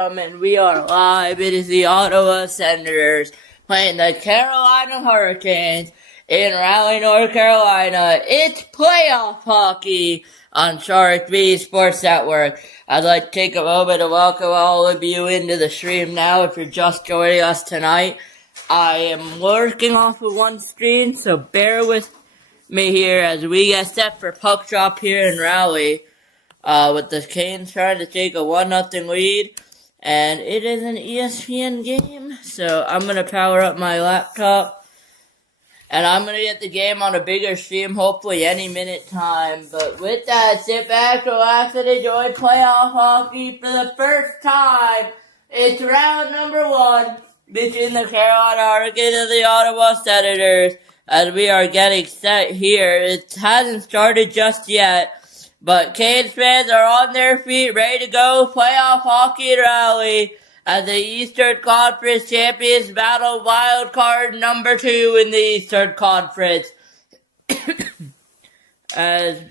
And we are live. It is the Ottawa Senators playing the Carolina Hurricanes in Raleigh, North Carolina. It's playoff hockey on Sharik Sports Network. I'd like to take a moment to welcome all of you into the stream now. If you're just joining us tonight, I am working off of one screen, so bear with me here as we get set for puck drop here in Raleigh. With the Canes trying to take a 1-0 lead. And it is an ESPN game, so I'm going to power up my laptop. And I'm going to get the game on a bigger stream, hopefully any minute time. But with that, sit back, relax, and enjoy playoff hockey for the first time. It's round number 1 between the Carolina Hurricanes and the Ottawa Senators. As we are getting set here. It hasn't started just yet. But Canes fans are on their feet, ready to go. Playoff hockey rally as the Eastern Conference champions battle wild card number 2 in the Eastern Conference. As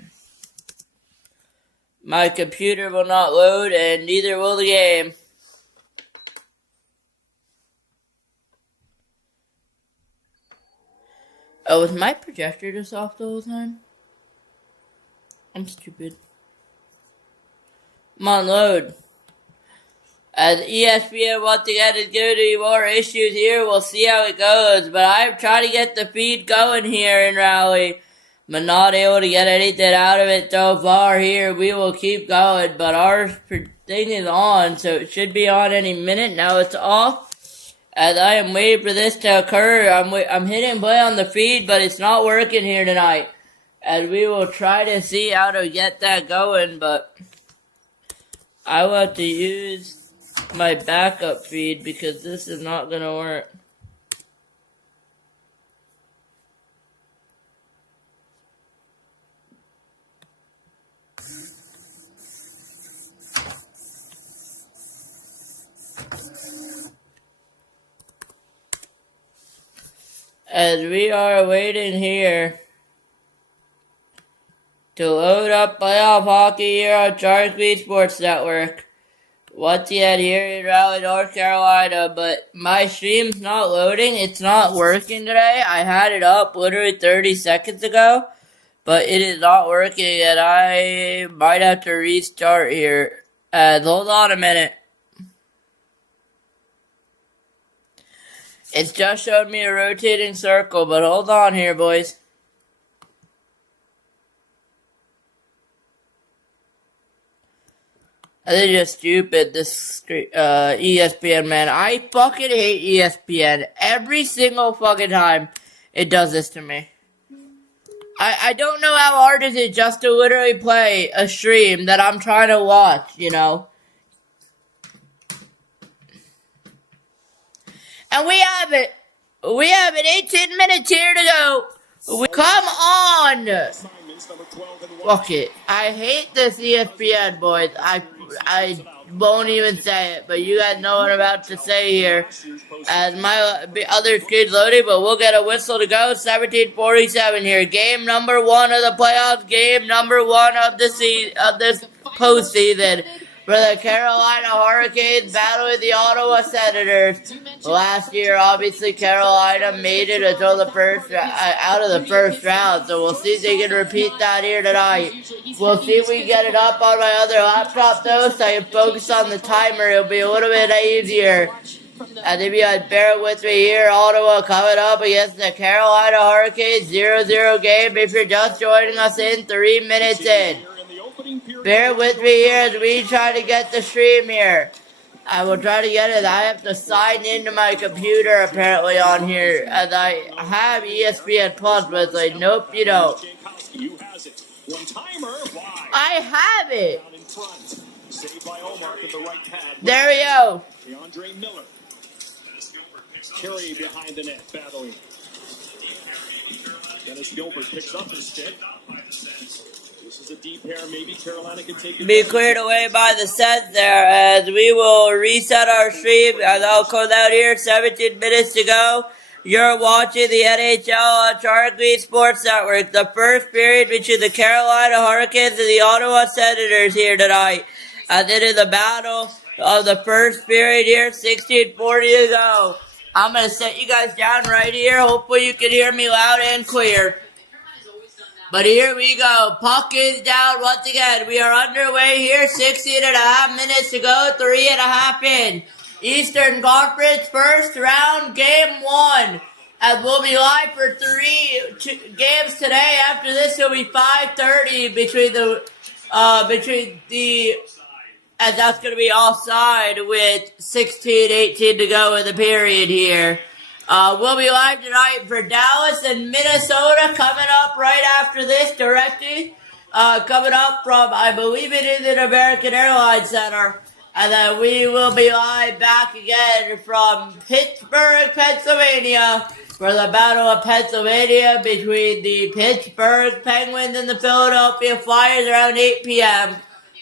my computer will not load, and neither will the game. Oh, was my projector just off the whole time? I'm stupid. Come on, load. As ESPN once again is giving me more issues here, we'll see how it goes. But I'm trying to get the feed going here in Raleigh. But not able to get anything out of it so far here. We will keep going, but our thing is on, so it should be on any minute. Now it's off. As I am waiting for this to occur, I'm hitting play on the feed, but it's not working here tonight. And we will try to see how to get that going, but I will have to use my backup feed because this is not going to work. As we are waiting here to load up playoff hockey here on Sharik Sports Network. Once again here in Raleigh, North Carolina, but my stream's not loading. It's not working today. I had it up literally 30 seconds ago, but it is not working, and I might have to restart here. Hold on a minute. It's just showed me a rotating circle, but hold on here, boys. They're just stupid, this ESPN, man. I fucking hate ESPN. Every single fucking time it does this to me. I don't know how hard is it just to literally play a stream that I'm trying to watch, you know. And we have it. We have it. 18 minutes here to go. Come on. Fuck it. I hate this ESPN, boys. I won't even say it, but you guys know what I'm about to say here. As my other screen's loading, but we'll get a whistle to go. 17:47 here. Game number 1 of the playoffs. Game number 1 of this postseason. For the Carolina Hurricanes battling the Ottawa Senators. Last year, obviously, Carolina made it until the out of the first round. So we'll see if they can repeat that here tonight. We'll see if we can get it up on my other laptop, though, so I can focus on the timer. It'll be a little bit easier. And if you guys bear with me here, Ottawa coming up against the Carolina Hurricanes 0-0 game. If you're just joining us in, 3 minutes in. Bear with me here as we try to get the stream here. I will try to get it. I have to sign into my computer apparently on here as I have ESPN Plus, but it's like, nope, you don't. I have it. There we go. Carey behind the net, battling. Dennis Gilbert picks up his stick. This is a deep pair. Maybe Carolina can take it. Be cleared away by the set there as we will reset our stream. As I'll close out here. 17 minutes to go. You're watching the NHL on Sharik Sports Network. The first period between the Carolina Hurricanes and the Ottawa Senators here tonight. As it is a battle of the first period here. 16:40 to go. I'm going to set you guys down right here. Hopefully you can hear me loud and clear. But here we go. Puck is down once again. We are underway here. 16.5 minutes to go. 3.5 in. Eastern Conference first round, game 1. And we'll be live for 3 games today. After this, it'll be 5:30 between the and that's going to be offside with 16:18 to go in the period here. We'll be live tonight for Dallas and Minnesota coming up right after this directly. Coming up from, I believe it is an American Airlines Center. And then we will be live back again from Pittsburgh, Pennsylvania for the Battle of Pennsylvania between the Pittsburgh Penguins and the Philadelphia Flyers around 8 p.m.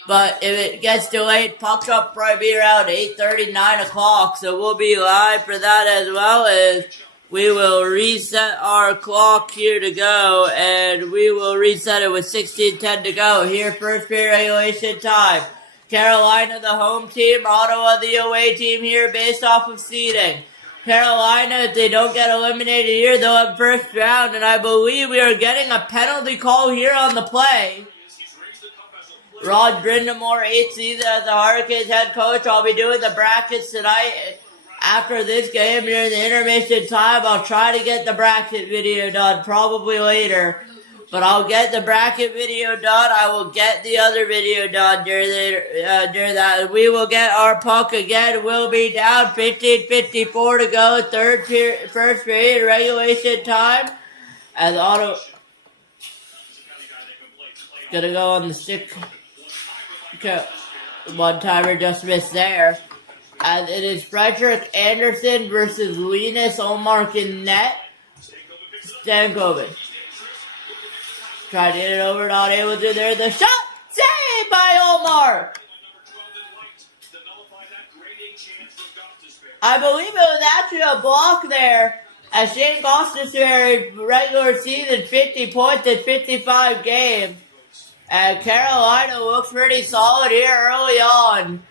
But if it gets delayed, puck up probably be around 8:30, 9 o'clock. So we'll be live for that as well as we will reset our clock here to go. And we will reset it with 16:10 to go. Here, first period regulation time. Carolina, the home team. Ottawa, the away team here based off of seeding. Carolina, if they don't get eliminated here, they'll have first round. And I believe we are getting a penalty call here on the play. Rod Brindamore, 8th season as the Hurricanes head coach. I'll be doing the brackets tonight. After this game during the intermission time, I'll try to get the bracket video done, probably later. But I'll get the bracket video done. I will get the other video done during that. We will get our puck again. We'll be down 15:54 to go. First period regulation time. As Ottawa gonna go on the stick. Okay. One timer just missed there. As it is Frederick Anderson versus Linus Ullmark in net. Stankoven. Tried to hit it over, not able to. There's the shot! Saved by Ullmark! I believe it was actually a block there. As Shane Gostisbehere regular season 50 points in 55 games. And Carolina looks pretty solid here early on.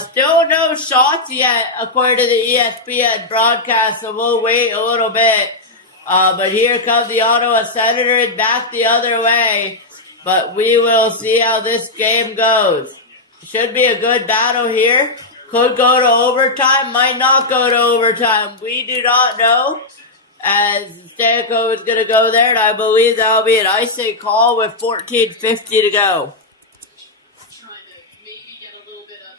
Still no shots yet, according to the ESPN broadcast, so we'll wait a little bit. But here come the Ottawa Senators back the other way. But we will see how this game goes. Should be a good battle here. Could go to overtime, might not go to overtime. We do not know. As Stanko is going to go there, and I believe that will be an icing call with 14:50 to go. Trying to maybe get a little bit of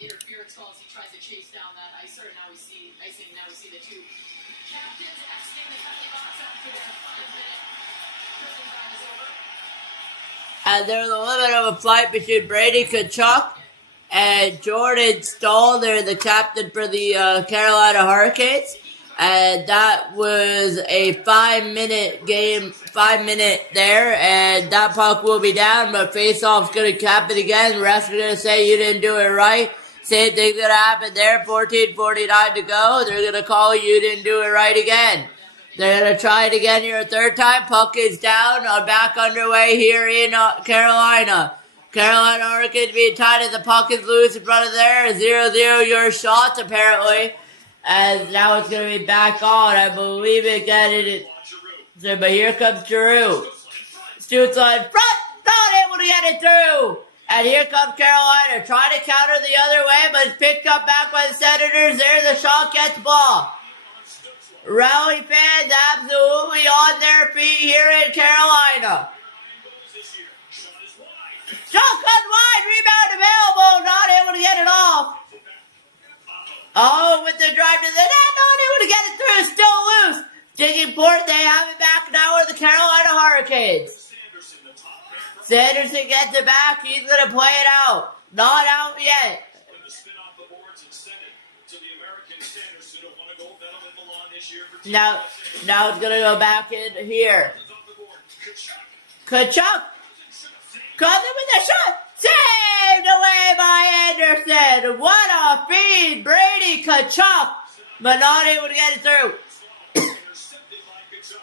interference calls. He tries to chase down that icer. Now we see icing. Now we see the two captains exiting the penalty box after their 5-minute prison time is over. And there's a little bit of a fight between Brady Tkachuk and Jordan Staal. They're the captain for the Carolina Hurricanes. And that was a 5-minute game, 5 minute there, and that puck will be down, but faceoff's gonna cap it again. The refs are gonna say you didn't do it right. Same thing's gonna happen there, 14:49 to go. They're gonna call you didn't do it right again. They're gonna try it again here a third time. Puck is down, back underway here in Carolina. Carolina Hurricanes being tied as the puck is loose in front of there. 0-0 your shots apparently. And now it's going to be back on. I believe it got it. But here comes Giroux. Stützle in front. Not able to get it through. And here comes Carolina. Trying to counter the other way, but it's picked up back by the Senators. There the shot gets blocked. Rally fans absolutely on their feet here in Carolina. Shot cut wide. Rebound available. Not able to get it off. Oh, with the drive to the net, not able to get it through, still loose. Digging port, they have it back now with the Carolina Hurricanes. Sanderson gets it back, he's going to play it out. Not out yet. Now it's going to go back in here. Tkachuk comes in with a shot. Saved away by Anderson. What a feed. Brady Tkachuk. But not able to get it through.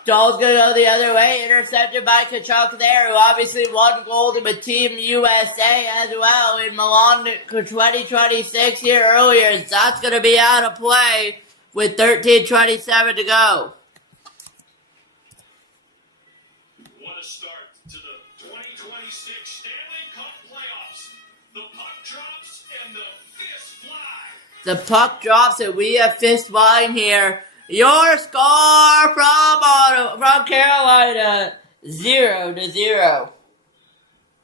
Dole's going to go the other way. Intercepted by Kachuk there, who obviously won gold with Team USA as well in Milan 2026 here earlier. That's going to be out of play with 13:27 to go. What a start to the 2026 Stanley Cup playoffs. The puck drops and the fist fly. The puck drops and we have fist flying here. Your score from Carolina, 0-0.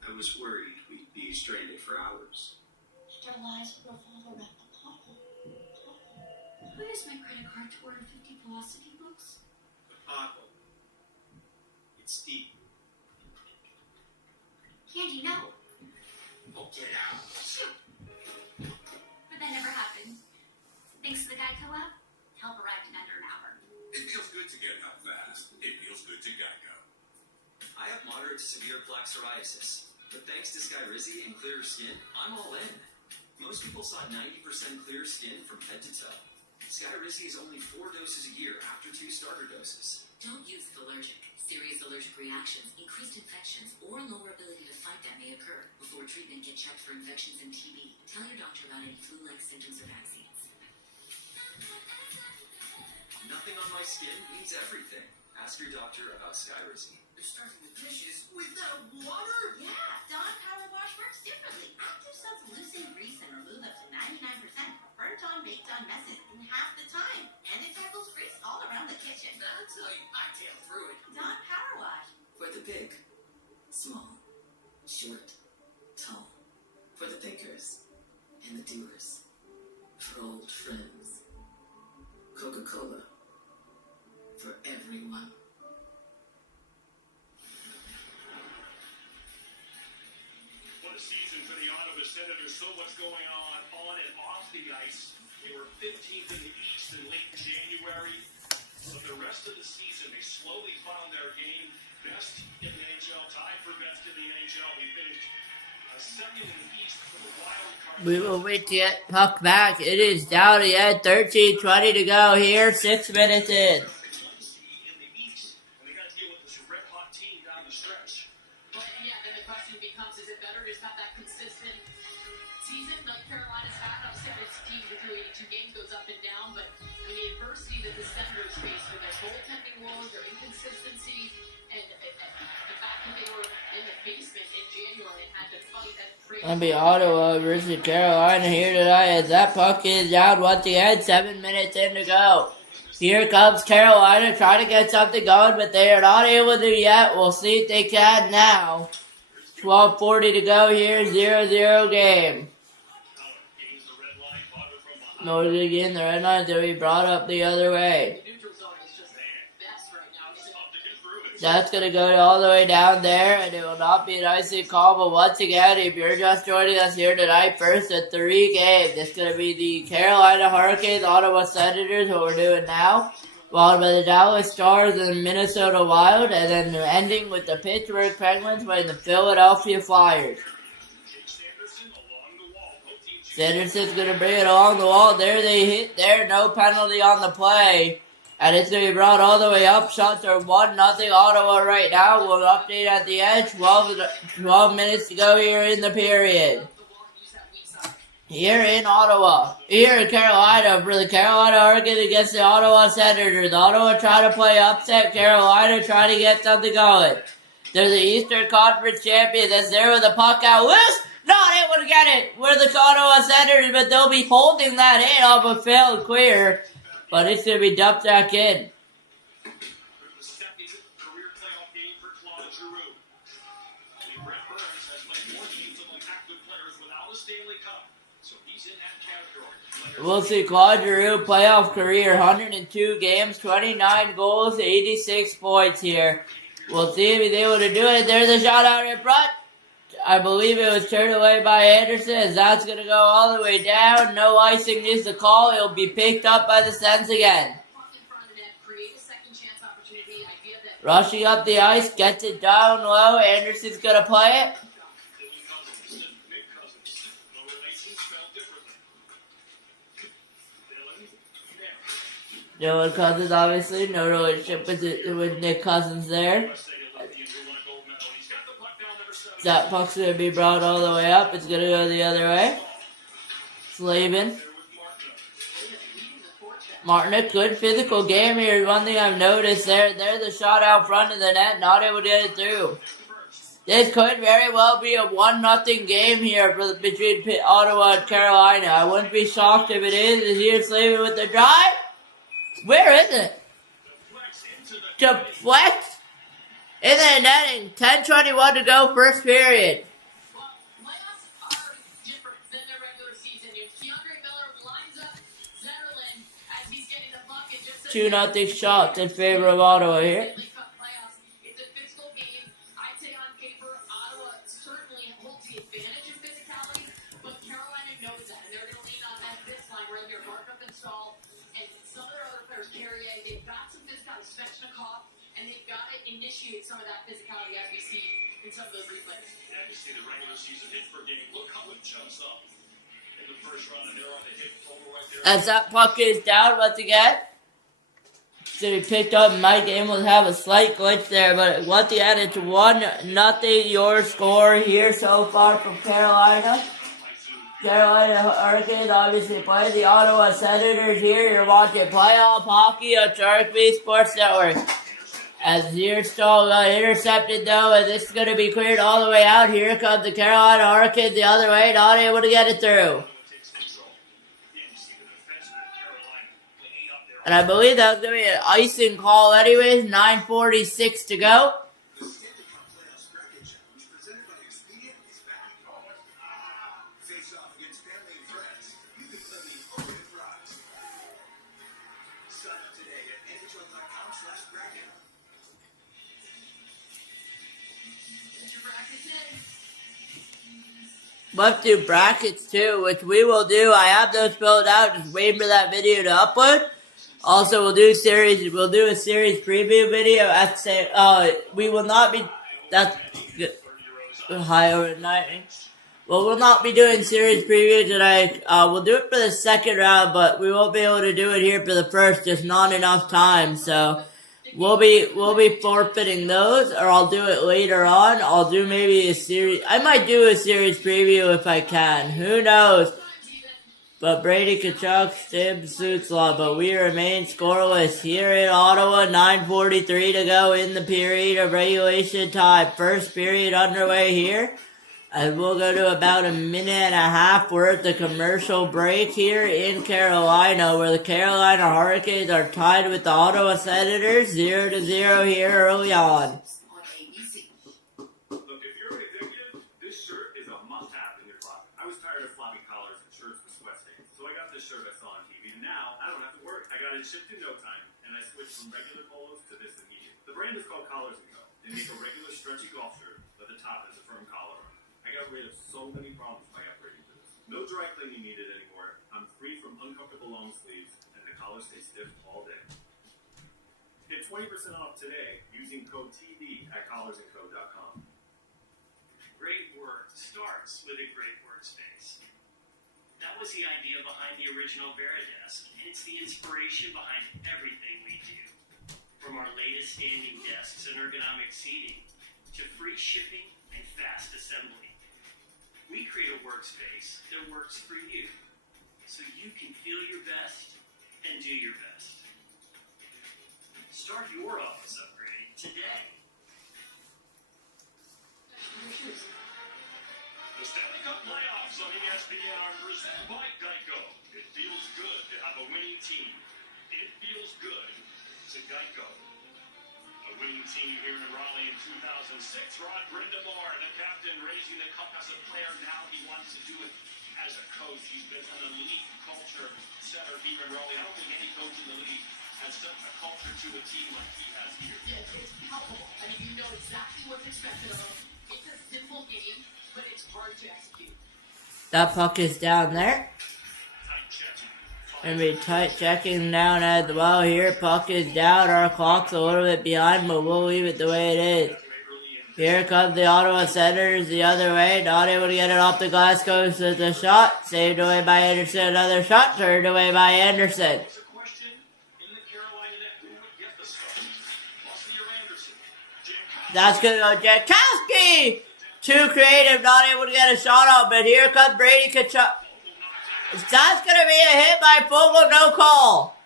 I was worried we'd be stranded for hours. Their lives revolve around the bottle. Who used my credit card to order 50 philosophy books? The pothole. It's deep. Candy, no. Oh, get out. Shoot. But that never happened. Thanks to the Geico app, help arrived in under an hour. It feels good to get out fast. It feels good to Geico. I have moderate to severe plaque psoriasis, but thanks to Skyrizi and clearer skin, I'm all in. Most people saw 90% clear skin from head to toe. Skyrizi is only 4 doses a year after 2 starter doses. Don't use if allergic. Serious allergic reactions, increased infections, or lower ability to fight that may occur. Before treatment, get checked for infections and TB. Tell your doctor about any flu-like symptoms or vaccines. Nothing on my skin means everything. Ask your doctor about Skyrizi. You're starting the dishes without water? Yeah, Dawn Power Wash works differently. Active Suds loosen, grease, and remove up to 99% of burnt-on, baked-on messes in half the time. And it tackles grease all around the kitchen. That's how you hightail through it. Dawn Power Wash. For the big, small, short, tall. For the thinkers and the doers. For old friends. Coca-Cola. For everyone. What a season for the Ottawa Senators. So much going on and off the ice. They were 15th in the East in late January. But the rest of the season, they slowly found their game. Best in the NHL, tied for best in the NHL. They finished second in the East for the wild card. We will wait to get puck back. It is down again, 13:20 to go here, 6 minutes in. In the East, and they got to deal with this red-hot team down the stretch. But yeah, then the question becomes, is it better to just have that consistent season like Carolina's had? Obviously, this team through 82 games goes up and down, but I mean, the adversity that the Senators face with their goaltending woes, their inconsistency, and the fact that they were in the basement in January and had to fight that It'll be Ottawa versus Carolina here tonight as that puck is down once again, 7 minutes in to go. Here comes Carolina trying to get something going, but they are not able to yet. We'll see if they can now. 12:40 to go here, 0-0 game. Noted again, the red line to be brought up the other way. That's going to go all the way down there, and it will not be an icy call. But once again, if you're just joining us here tonight, first of 3 games, it's going to be the Carolina Hurricanes, Ottawa Senators, what we're doing now, followed by the Dallas Stars and the Minnesota Wild, and then ending with the Pittsburgh Penguins playing the Philadelphia Flyers. Sanderson's going to bring it along the wall. There they hit there. No penalty on the play. And it's going to be brought all the way up. Shots are 1-0 Ottawa right now. We'll update at the edge. 12 minutes to go here in the period. Here in Ottawa. Here in Carolina for the Carolina Hurricanes against the Ottawa Senators. Ottawa trying to play upset. Carolina trying to get something going. They're the Eastern Conference champions. That's there with the puck out. Willis not able to get it. We're the Ottawa Senators, but they'll be holding that in off a failed clear. But it's going to be dumped back in. The second career playoff game for Claude Giroux. Brett Burns has played more games among active players without a Stanley Cup, so he's in that category. We'll see Claude Giroux playoff career, 102 games, 29 goals, 86 points here. We'll see if he's able to do it. There's a shot out in front. I believe it was turned away by Anderson, as that's going to go all the way down. No icing is the call. It'll be picked up by the Sens again. Rushing up the ice, gets it down low. Anderson's going to play it. Joe Cousins, obviously, no relationship with Nick Cousins there. That puck's going to be brought all the way up. It's going to go the other way. Slavin. Martin, a good physical game here. One thing I've noticed there, the shot out front of the net, not able to get it through. This could very well be a 1-0 game here between Ottawa and Carolina. I wouldn't be shocked if it is. Is here Slavin with the drive? Where is it? Deflect in the netting. 10:21 to go, first period. Playoffs are different than the regular season. DeAndre Miller lines up Zetterlund as he's getting the puck and just 2-0 shots in favor of Ottawa here. It's a physical game. I'd say on paper, Ottawa certainly holds the advantage in physicality, but Carolina knows that, and they're going to lean on that this line right here. Markup and Stahl, and some of their other players, Carrier, they've got some physicality, Svechnikov, and they've got to initiate some of that physicality as we see in some of those replays. Yeah, you see the regular season hit per game. Look how it jumps up in the first round, and they're on the hit total right there. As that puck is down once again. So he picked up. My game will have a slight glitch there, but once again, it's 1-0 your score here so far from Carolina. Carolina Hurricanes obviously play the Ottawa Senators here. You're watching playoff hockey on Sharik Sports Network. As Zierstall got intercepted though, and this is going to be cleared all the way out. Here comes the Carolina Hurricanes the other way, not able to get it through. And I believe that was going to be an icing call anyways. 9:46 to go. Let's do brackets too, which we will do. I have those filled out. Just waiting for that video to upload. Also, we'll do a series preview video. We will not be. That's high over night. Well, we'll not be doing series preview tonight. We'll do it for the second round, but we won't be able to do it here for the first. Just not enough time. So we'll be forfeiting those, or I'll do it later on. I'll do maybe a series. I might do a series preview if I can. Who knows? But Brady Kachuk, Tim Sutzlaw, but we remain scoreless here in Ottawa. 9:43 to go in the period of regulation time. First period underway here. And we'll go to about a minute and a half worth of commercial break here in Carolina, where the Carolina Hurricanes are tied with the Ottawa Senators, 0-0 here early on. Look, if you're an executive, this shirt is a must-have in your closet. I was tired of floppy collars and shirts with sweat stains, so I got this shirt I saw on TV. Now, I don't have to worry. I got it shipped in no time, and I switched from regular polos to this immediate. The brand is called Collars & Co. They make a regular stretchy golf shirt, but the top has a firm collar on it. I got rid of so many problems by upgrading to this. No dry cleaning needed anymore. I'm free from uncomfortable long sleeves, and the collar stays stiff all day. Get 20% off today using code TD at collarsandco.com. Great work starts with a great workspace. That was the idea behind the original Veridesk, and it's the inspiration behind everything we do. From our latest standing desks and ergonomic seating, to free shipping and fast assembly. We create a workspace that works for you, so you can feel your best and do your best. Start your office upgrade today. The Stanley Cup playoffs on ESPN are presented by Geico. It feels good to have a winning team. It feels good to Geico. A winning team here in Raleigh in 2006. Rod Brindamore, the captain, raising the cup as a player. Now he wants to do it as a coach. He's been an elite culture setter here in Raleigh. I don't think any coach in the league has set a culture to a team like he has here. It's palpable. I mean, you know exactly what's expected of them. It's a simple game, but it's hard to execute. That puck is down there. Gonna be tight checking down as well here. Puck is down. Our clock's a little bit behind, but we'll leave it the way it is. Here comes the Ottawa Senators the other way. Not able to get it off the glass. Goes to the shot. Saved away by Anderson. Another shot. Turned away by Anderson. That's going to go Jankowski. Too creative, not able to get a shot out, but here comes Brady Kachuk. That's going to be a hit by Fogle, no call.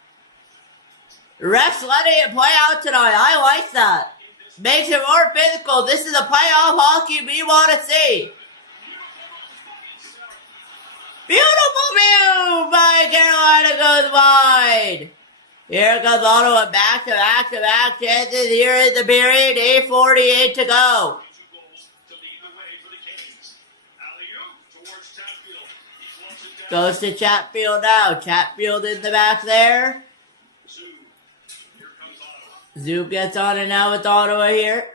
Refs letting it play out tonight. I like that. Makes it more physical. This is the playoff hockey we want to see. Beautiful view by Carolina goes wide. Here comes Ottawa back to back chances here in the period. 8:48 to go. Goes to Chatfield now. Chatfield in the back there. Zoom gets on it now with Ottawa here.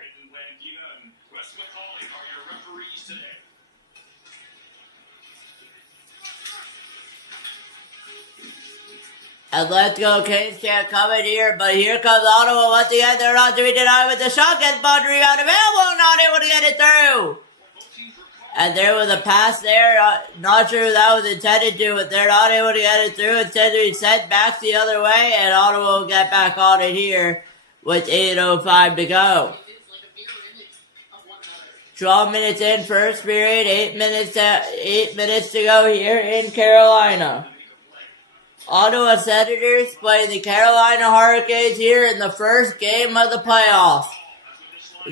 And let's go, Canes can't come in here, but here comes Ottawa once again. They're not to be denied with the shot. Gets ball rebound available, not able to get it through. And there was a pass there. Not sure who that was intended to, but they're not able to get it through. Instead, we sent back the other way, and Ottawa will get back on it here with 8:05 to go. 12 minutes in first period, 8 minutes to go here in Carolina. Ottawa Senators playing the Carolina Hurricanes here in the first game of the playoffs.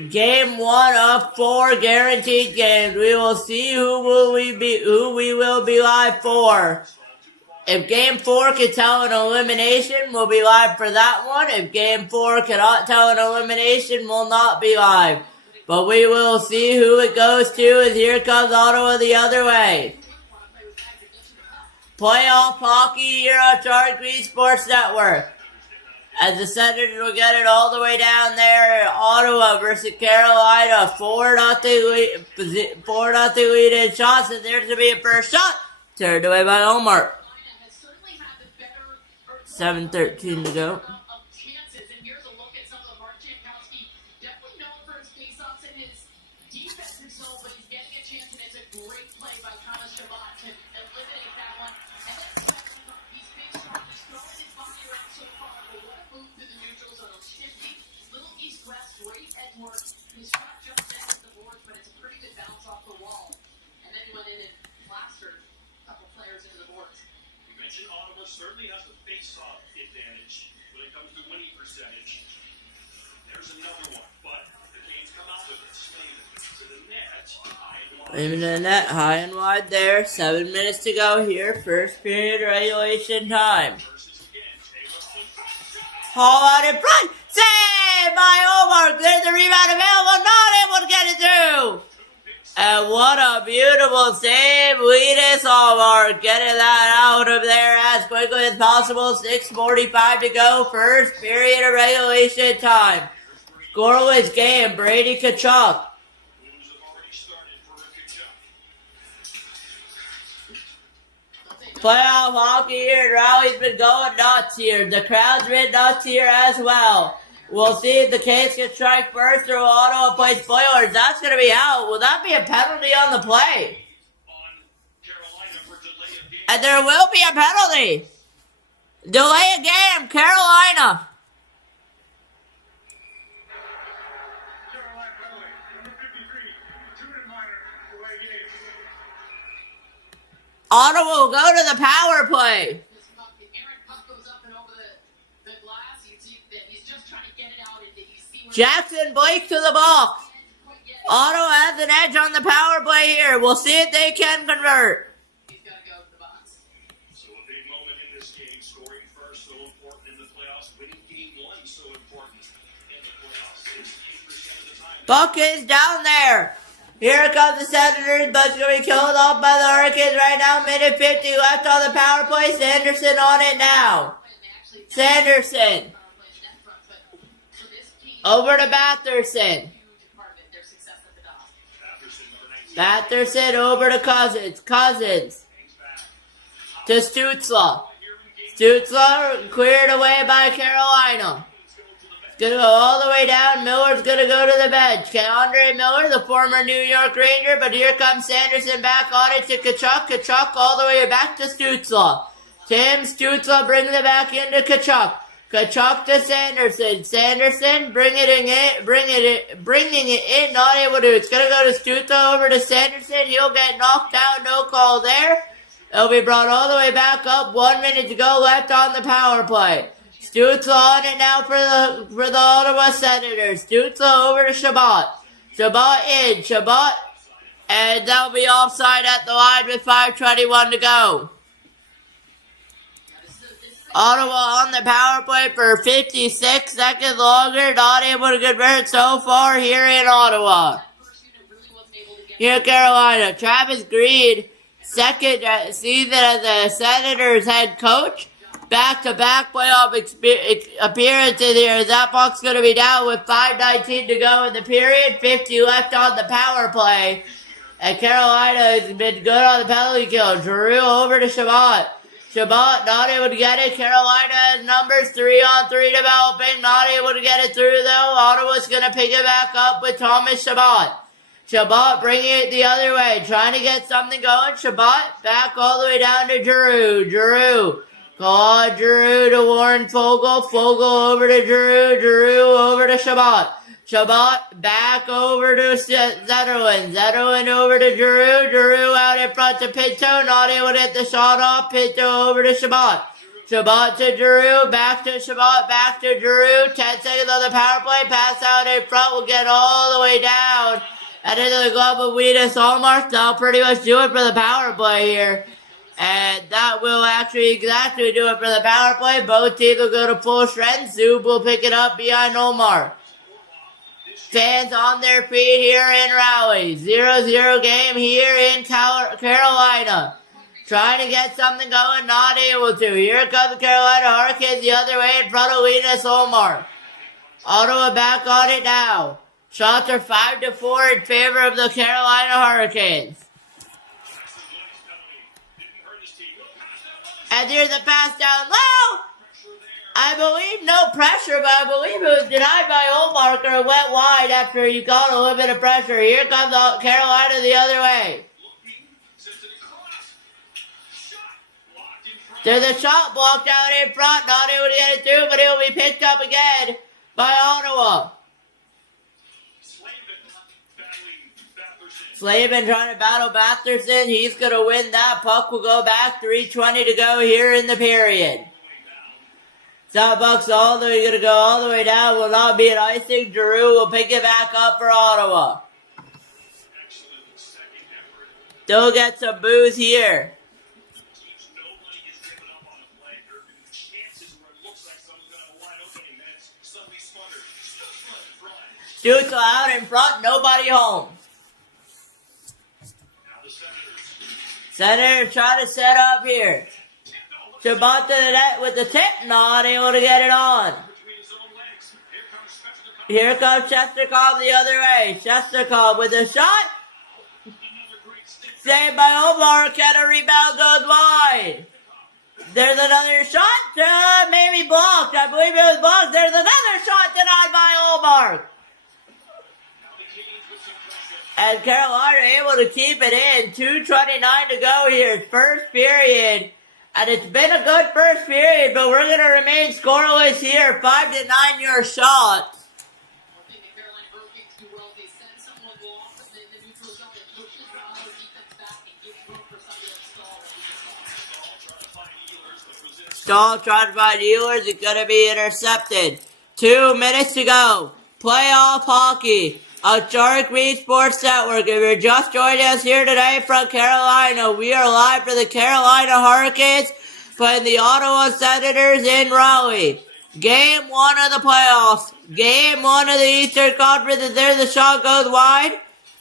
Game 1 of 4 guaranteed games. We will see who we will be live for. If Game 4 can tell an elimination, we'll be live for that one. If Game 4 cannot tell an elimination, we'll not be live. But we will see who it goes to, as here comes Ottawa the other way. Playoff hockey here on Sharik Sports Network. As the Senators will get it all the way down there. Ottawa versus Carolina. 4-0 lead in shots. And there's going to be a first shot. Turned away by Omar. 7:13 to go. Certainly has the face-off advantage when it comes to winning percentage. There's another one, but the Canes come out with it. To the net, high and wide. Aiming the net, high and wide there. 7 minutes to go here. First period regulation time. Haul out in front. Save by Omar. There's the rebound available. Not able to get it through. And what a beautiful save, Linus Allmark, getting that out of there as quickly as possible. 6:45 to go, first period of regulation time. Scoreless game, Brady Kachuk. Playoff hockey here, Rowley's been going nuts here. The crowd's been nuts here as well. We'll see if the Canes can strike first or Ottawa plays spoilers. That's going to be out. Will that be a penalty on the play? And there will be a penalty. Delay a game, Carolina. Ottawa will go to the power play. Jackson Blake to the box. Ottawa has an edge on the power play here. We'll see if they can convert. He's got to go to the box. So a big moment in this game. Scoring first, so important in the playoffs. Winning game 1, so important in the playoffs. 68% of the time. Puck is down there. Here comes the Senators, but it's going to be killed off by the Hurricanes right now. Minute 50 left on the power play. Sanderson on it now. Sanderson. Over to Batherson. Batherson over to Cousins. Cousins to Stützle. Stützle cleared away by Carolina. It's going to go all the way down. Miller's going to go to the bench. Andre Miller, the former New York Ranger, but here comes Sanderson back on it to Kachuk. Kachuk all the way back to Stützle. Tim Stützle brings it back into Kachuk. Kachuk to Sanderson. Sanderson bringing it in, not able to. It's gonna go to Stutzel over to Sanderson. He'll get knocked down, no call there. It'll be brought all the way back up. 1 minute to go left on the power play. Stutzel on it now for the Ottawa Senators. Stutzel over to Shabbat. Shabbat in. Shabbat. And that'll be offside at the line with 5:21 to go. Ottawa on the power play for 56 seconds longer. Not able to convert so far here in Ottawa. Here Carolina. Travis Green, second season as the Senators head coach. Back-to-back playoff appearances here. That puck's going to be down with 5:19 to go in the period. 50 left on the power play. And Carolina has been good on the penalty kill. Drew over to Shabbat. Shabbat not able to get it. Carolina has numbers 3-on-3 developing. Not able to get it through though. Ottawa's going to pick it back up with Thomas Shabbat. Shabbat bringing it the other way. Trying to get something going. Shabbat back all the way down to Drew. Drew. Call Drew to Warren Fogle. Fogle over to Drew. Drew over to Shabbat. Shabbat back over to Zetterlund. Zetterlund over to Drew. Drew out in front to Pinto. Not able to get the shot off. Pinto over to Shabbat. Shabbat to Drew. Back to Shabbat. Back to Drew. 10 seconds on the power play. Pass out in front. Will get all the way down. And into the glove of Weedus Hallmark. That'll pretty much do it for the power play here. And that will actually exactly do it for the power play. Both teams will go to full strength. Zub will pick it up behind Omar. Fans on their feet here in Raleigh. 0-0 game here in Carolina. Trying to get something going, not able to. Here comes the Carolina Hurricanes the other way in front of Linus Omar. Ottawa back on it now. Shots are 5-4 in favor of the Carolina Hurricanes. And here's a pass down low. I believe no pressure, but I believe it was denied by Olmark or went wide after you got a little bit of pressure. Here comes Carolina the other way. There's a shot blocked out in front, not able to get it through, but it will be picked up again by Ottawa. Slavin trying to battle Batherson. He's going to win that. Puck will go back. 3:20 to go here in the period. Bucks all the way going to go all the way down. Will not be an icing. Giroux will pick it back up for Ottawa. Still get some booze here. Stutzel out in front. Nobody home. Senators trying to set up here. Shabbat to the net with the tip, not able to get it on. Here comes Chesterkov the other way. Chesterkov with a shot. Saved by Omar. Can a rebound goes wide. There's another shot. Maybe blocked. I believe it was blocked. There's another shot denied by Omar. And Carolina able to keep it in. 2:29 to go here. First period. And it's been a good first period, but we're going to remain scoreless here. 5-9 your shot. Stahl trying to find Ehlers. It's going to be intercepted. 2 minutes to go. Playoff hockey. A Sharik Reed Sports Network. If you're just joining us here today from Carolina, we are live for the Carolina Hurricanes playing the Ottawa Senators in Raleigh. Game 1 of the playoffs. Game 1 of the Eastern Conference. And there the shot goes wide.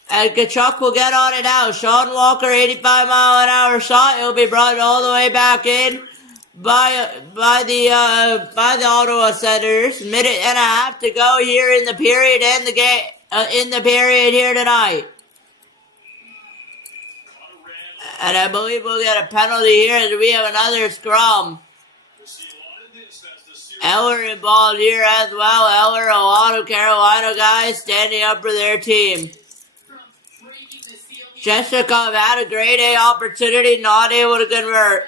And Kachuk will get on it now. Sean Walker, 85-mile-an-hour shot. It will be brought all the way back in by the Ottawa Senators. Minute and a half to go here in the period and the game. In the period here tonight. And I believe we'll get a penalty here as we have another scrum. Eller involved here as well. Eller, a lot of Carolina guys standing up for their team. Chesterkov had a grade A opportunity, not able to convert.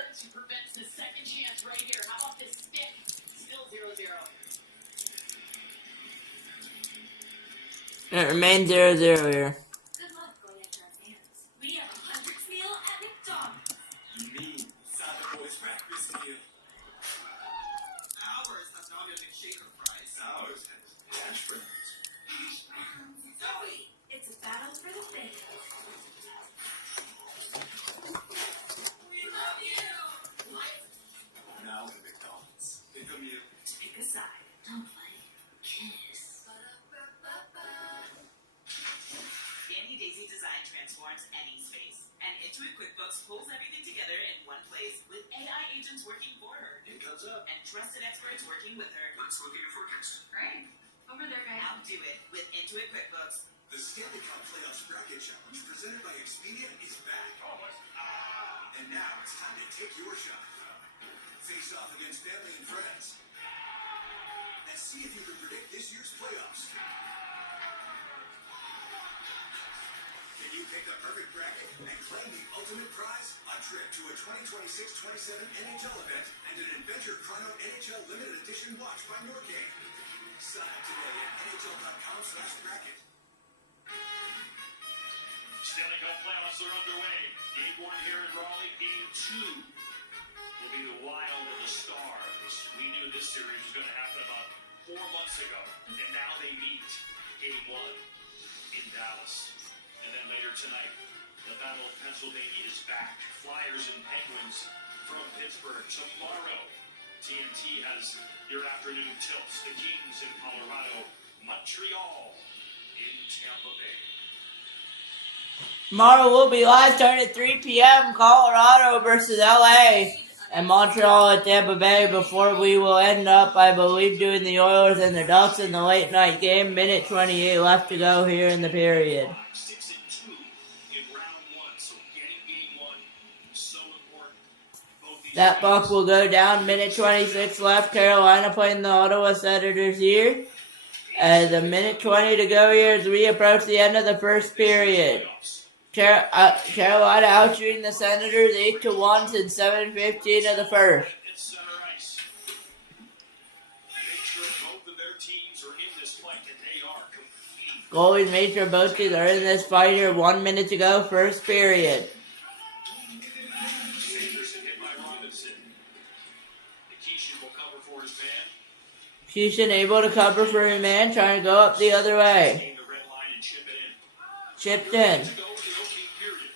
It remains 0-0 here. Good luck going extra hands. We have a hundreds meal at McDonald's. You mean Santa Boy's breakfast meal? Ours has ramen and shaker fries. Ours has hash browns. Hash browns. Zoe, it's a battle for the fans. We love you. What? Now in McDonald's. Pick a meal. Pick a side. Don't play. Kiss. Dandy Daisy Design transforms any space, and Intuit QuickBooks pulls everything together in one place with AI agents working for her It comes up. and trusted experts working with her. Let's look at your forecast. Great. Over there, guys. Outdo it with Intuit QuickBooks. The Stanley Cup Playoffs Bracket Challenge presented by Expedia is back. And now it's time to take your shot. Face off against family and friends. And see if you can predict this year's playoffs. Can you pick the perfect bracket and claim the ultimate prize? A trip to a 2026-27 NHL event and an Adventure Chrono NHL Limited Edition watch by Norcade. Sign up today at NHL.com/bracket. Stanley Cup playoffs are underway. Game 1 here in Raleigh. Game 2 will be the Wild and the Stars. We knew this series was going to happen about 4 months ago, and now they meet. Game 1 in Dallas. And then later tonight, the Battle of Pennsylvania is back. Flyers and Penguins from Pittsburgh tomorrow. TNT has your afternoon tilts. The Kings in Colorado. Montreal in Tampa Bay. Tomorrow will be live starting at 3 p.m. Colorado versus LA and Montreal at Tampa Bay before we will end up, I believe, doing the Oilers and the Ducks in the late night game. Minute 28 left to go here in the period. 6-2 in round 1, so getting game 1 so important. Both these That buck teams- will go down. Minute 26 left. Carolina playing the Ottawa Senators here. As a minute 20 to go here as we approach the end of the first period. Carolina out shooting the Senators 8-1 since 7:15 of the first. It's center ice. Make sure both of their teams are in this fight, and they are competing. Goalies made sure both teams are in this fight here. 1 minute to go, first period. Sanderson hit by Robinson. Nikishin will cover for his man. Houston able to cover for his man, trying to go up the other way. Gain the red line and chip it in. Chipped in. To go in the opening period.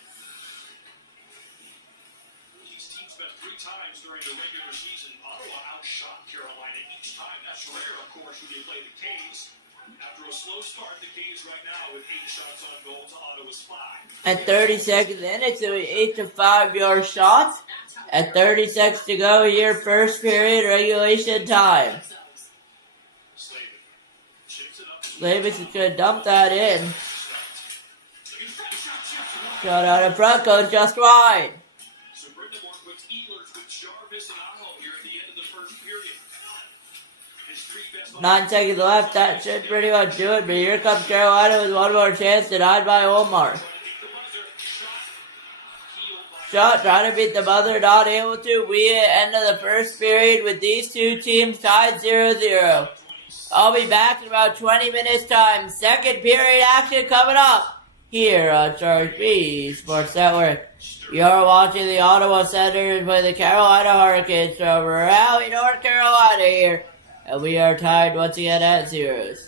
These teams met 3 times during the regular season. Ottawa outshot Carolina each time. That's rare, of course, when you play the Canes. After a slow start, the Canes right now with 8 shots on goal to Ottawa's 5. At 30 seconds in, it's an 8-5 yard shot. At 30 seconds to go here, first period, regulation time. Slavin chips it up. Slavis is going to dump that in. Shot out in front, goes just wide. So Brindamore puts Ehlers with Jarvis and Aho here at the end of the first period. His 3 best 9 seconds left, that should pretty much do it, but here comes Carolina with one more chance, denied by Omar. Shot, trying to beat the buzzer, not able to. We end of the first period with these two teams tied 0-0. I'll be back in about 20 minutes time. Second period action coming up here on Sharik Sports Network. You're watching the Ottawa Senators play the Carolina Hurricanes from Raleigh, North Carolina here. And we are tied once again at 0s.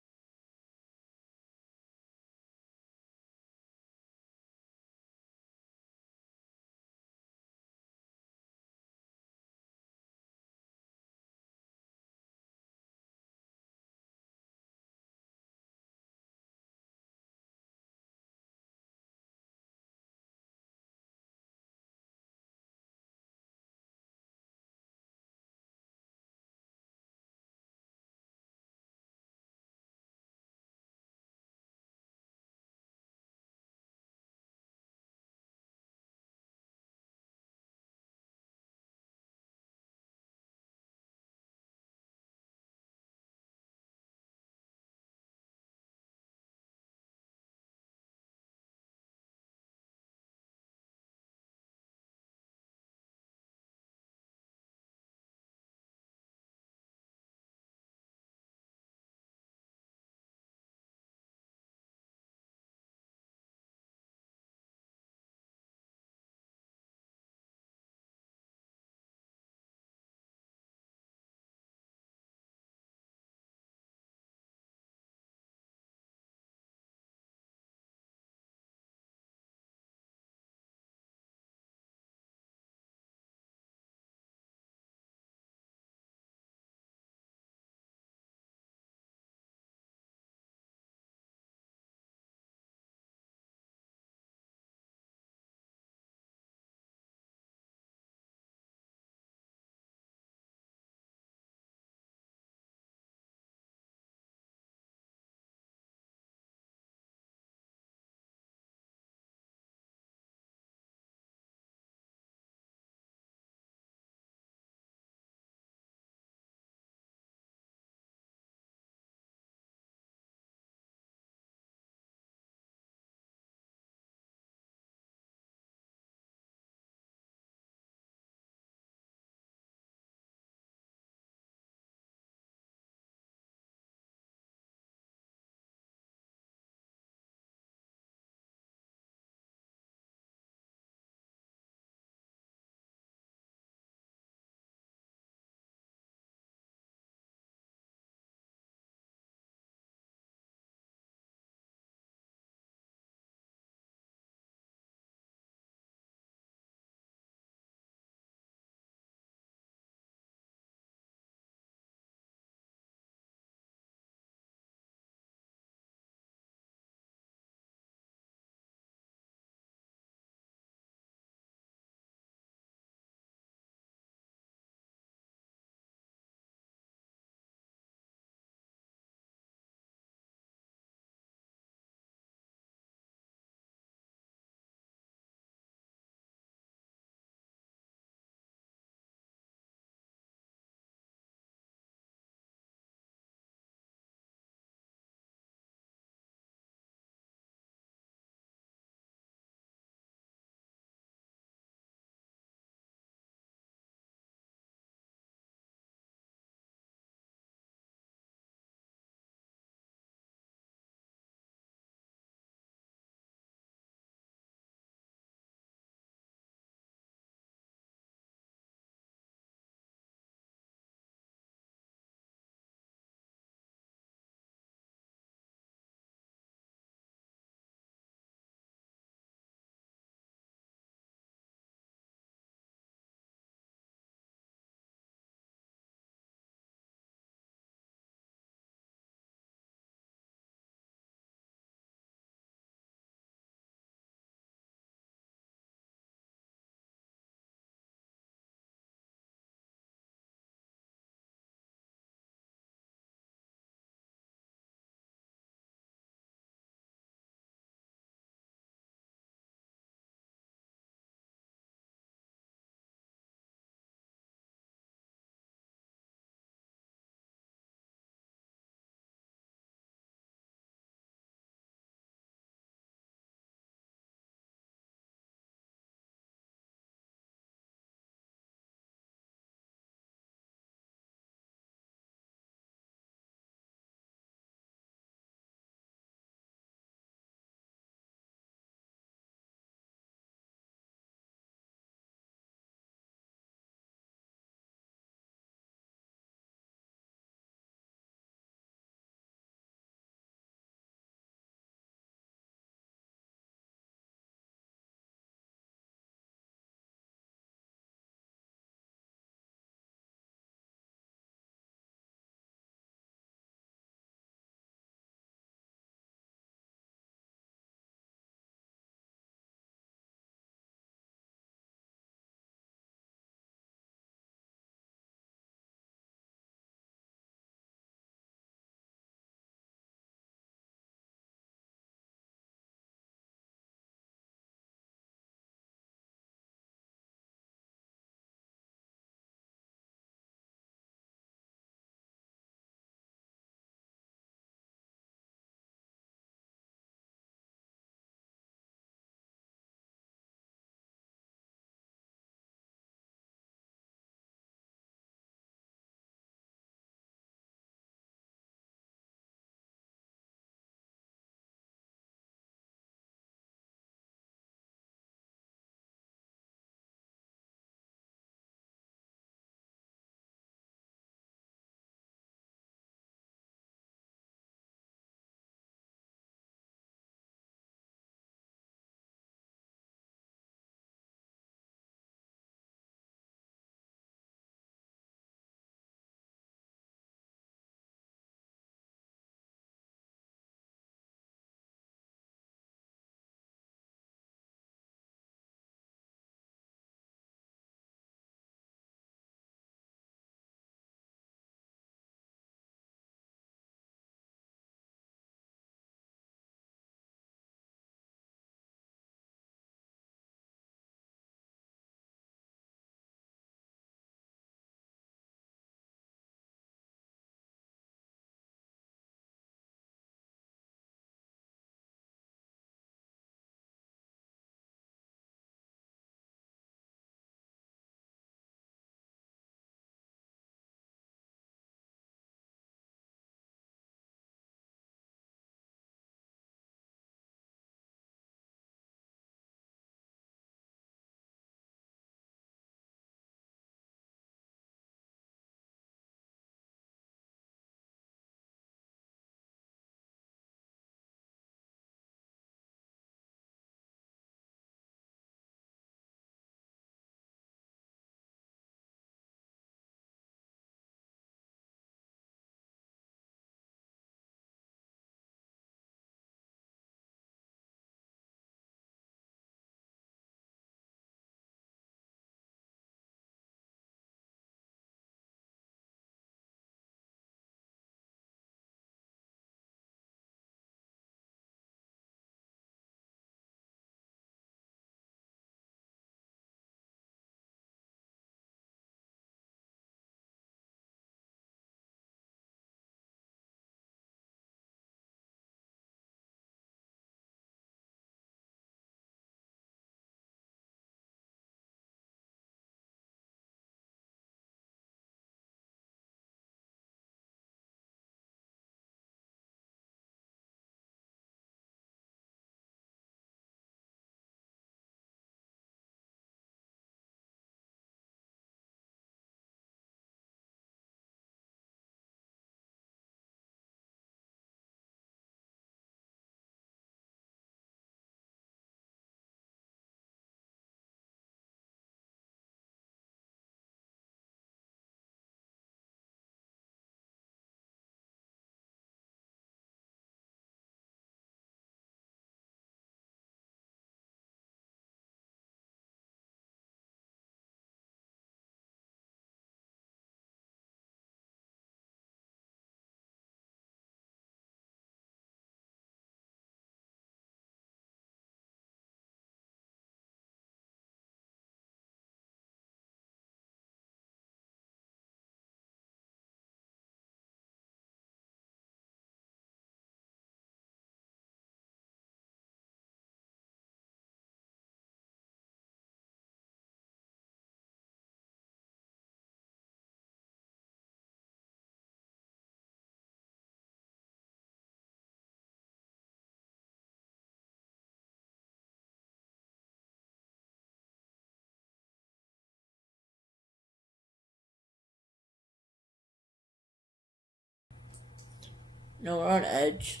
No, we're on Edge.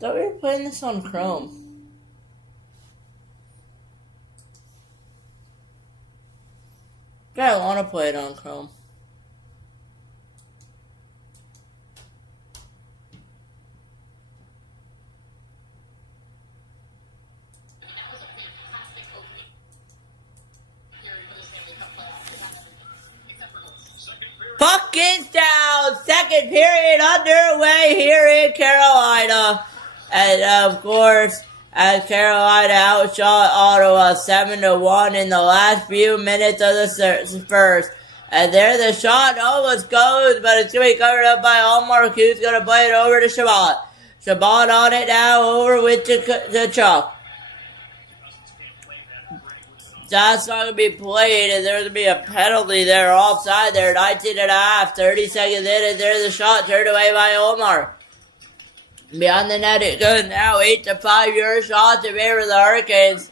Thought we were playing this on Chrome. I want to play it on Chrome. Puck is down. Second period underway here in Carolina. And of course, as Carolina outshot Ottawa 7-1 in the last few minutes of the first. And there the shot almost goes, but it's going to be covered up by Allmark, who's going to play it over to Shabbat. Shabbat on it now, over with the Chuck. That's not going to be played, and there's going to be a penalty there, offside there, 19.5, 30 seconds in, and there's the shot turned away by Omar. Beyond the net it goes now, 8-5, your shot to favor the Hurricanes.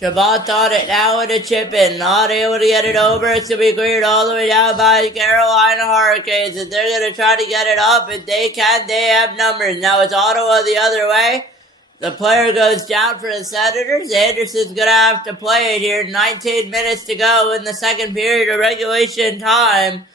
Shabbat on it now with a chip in, not able to get it over, it's going to be cleared all the way down by Carolina Hurricanes, and they're going to try to get it up, if they can, they have numbers. Now it's Ottawa the other way. The player goes down for the Senators. Anderson's going to have to play it here. 19 minutes to go in the second period of regulation time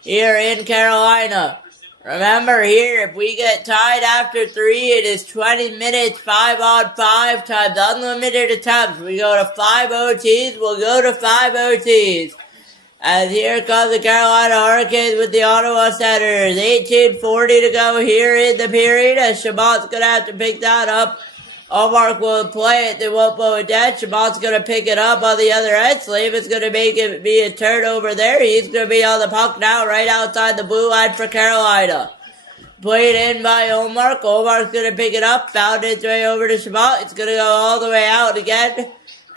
here in Carolina. Remember here, if we get tied after 3, it is 20 minutes, 5-on-5 times unlimited attempts. We go to 5 OTs, we'll go to 5 OTs. As here comes the Carolina Hurricanes with the Ottawa Senators. 18:40 to go here in the period, as Shabbat's going to have to pick that up. Allmark will play it. They won't blow it dead. Shabbat's going to pick it up on the other end. Slave is going to make it be a turnover there. He's going to be on the puck now right outside the blue line for Carolina. Played in by Allmark. Allmark's going to pick it up. Found its way over to Shabbat. It's going to go all the way out again.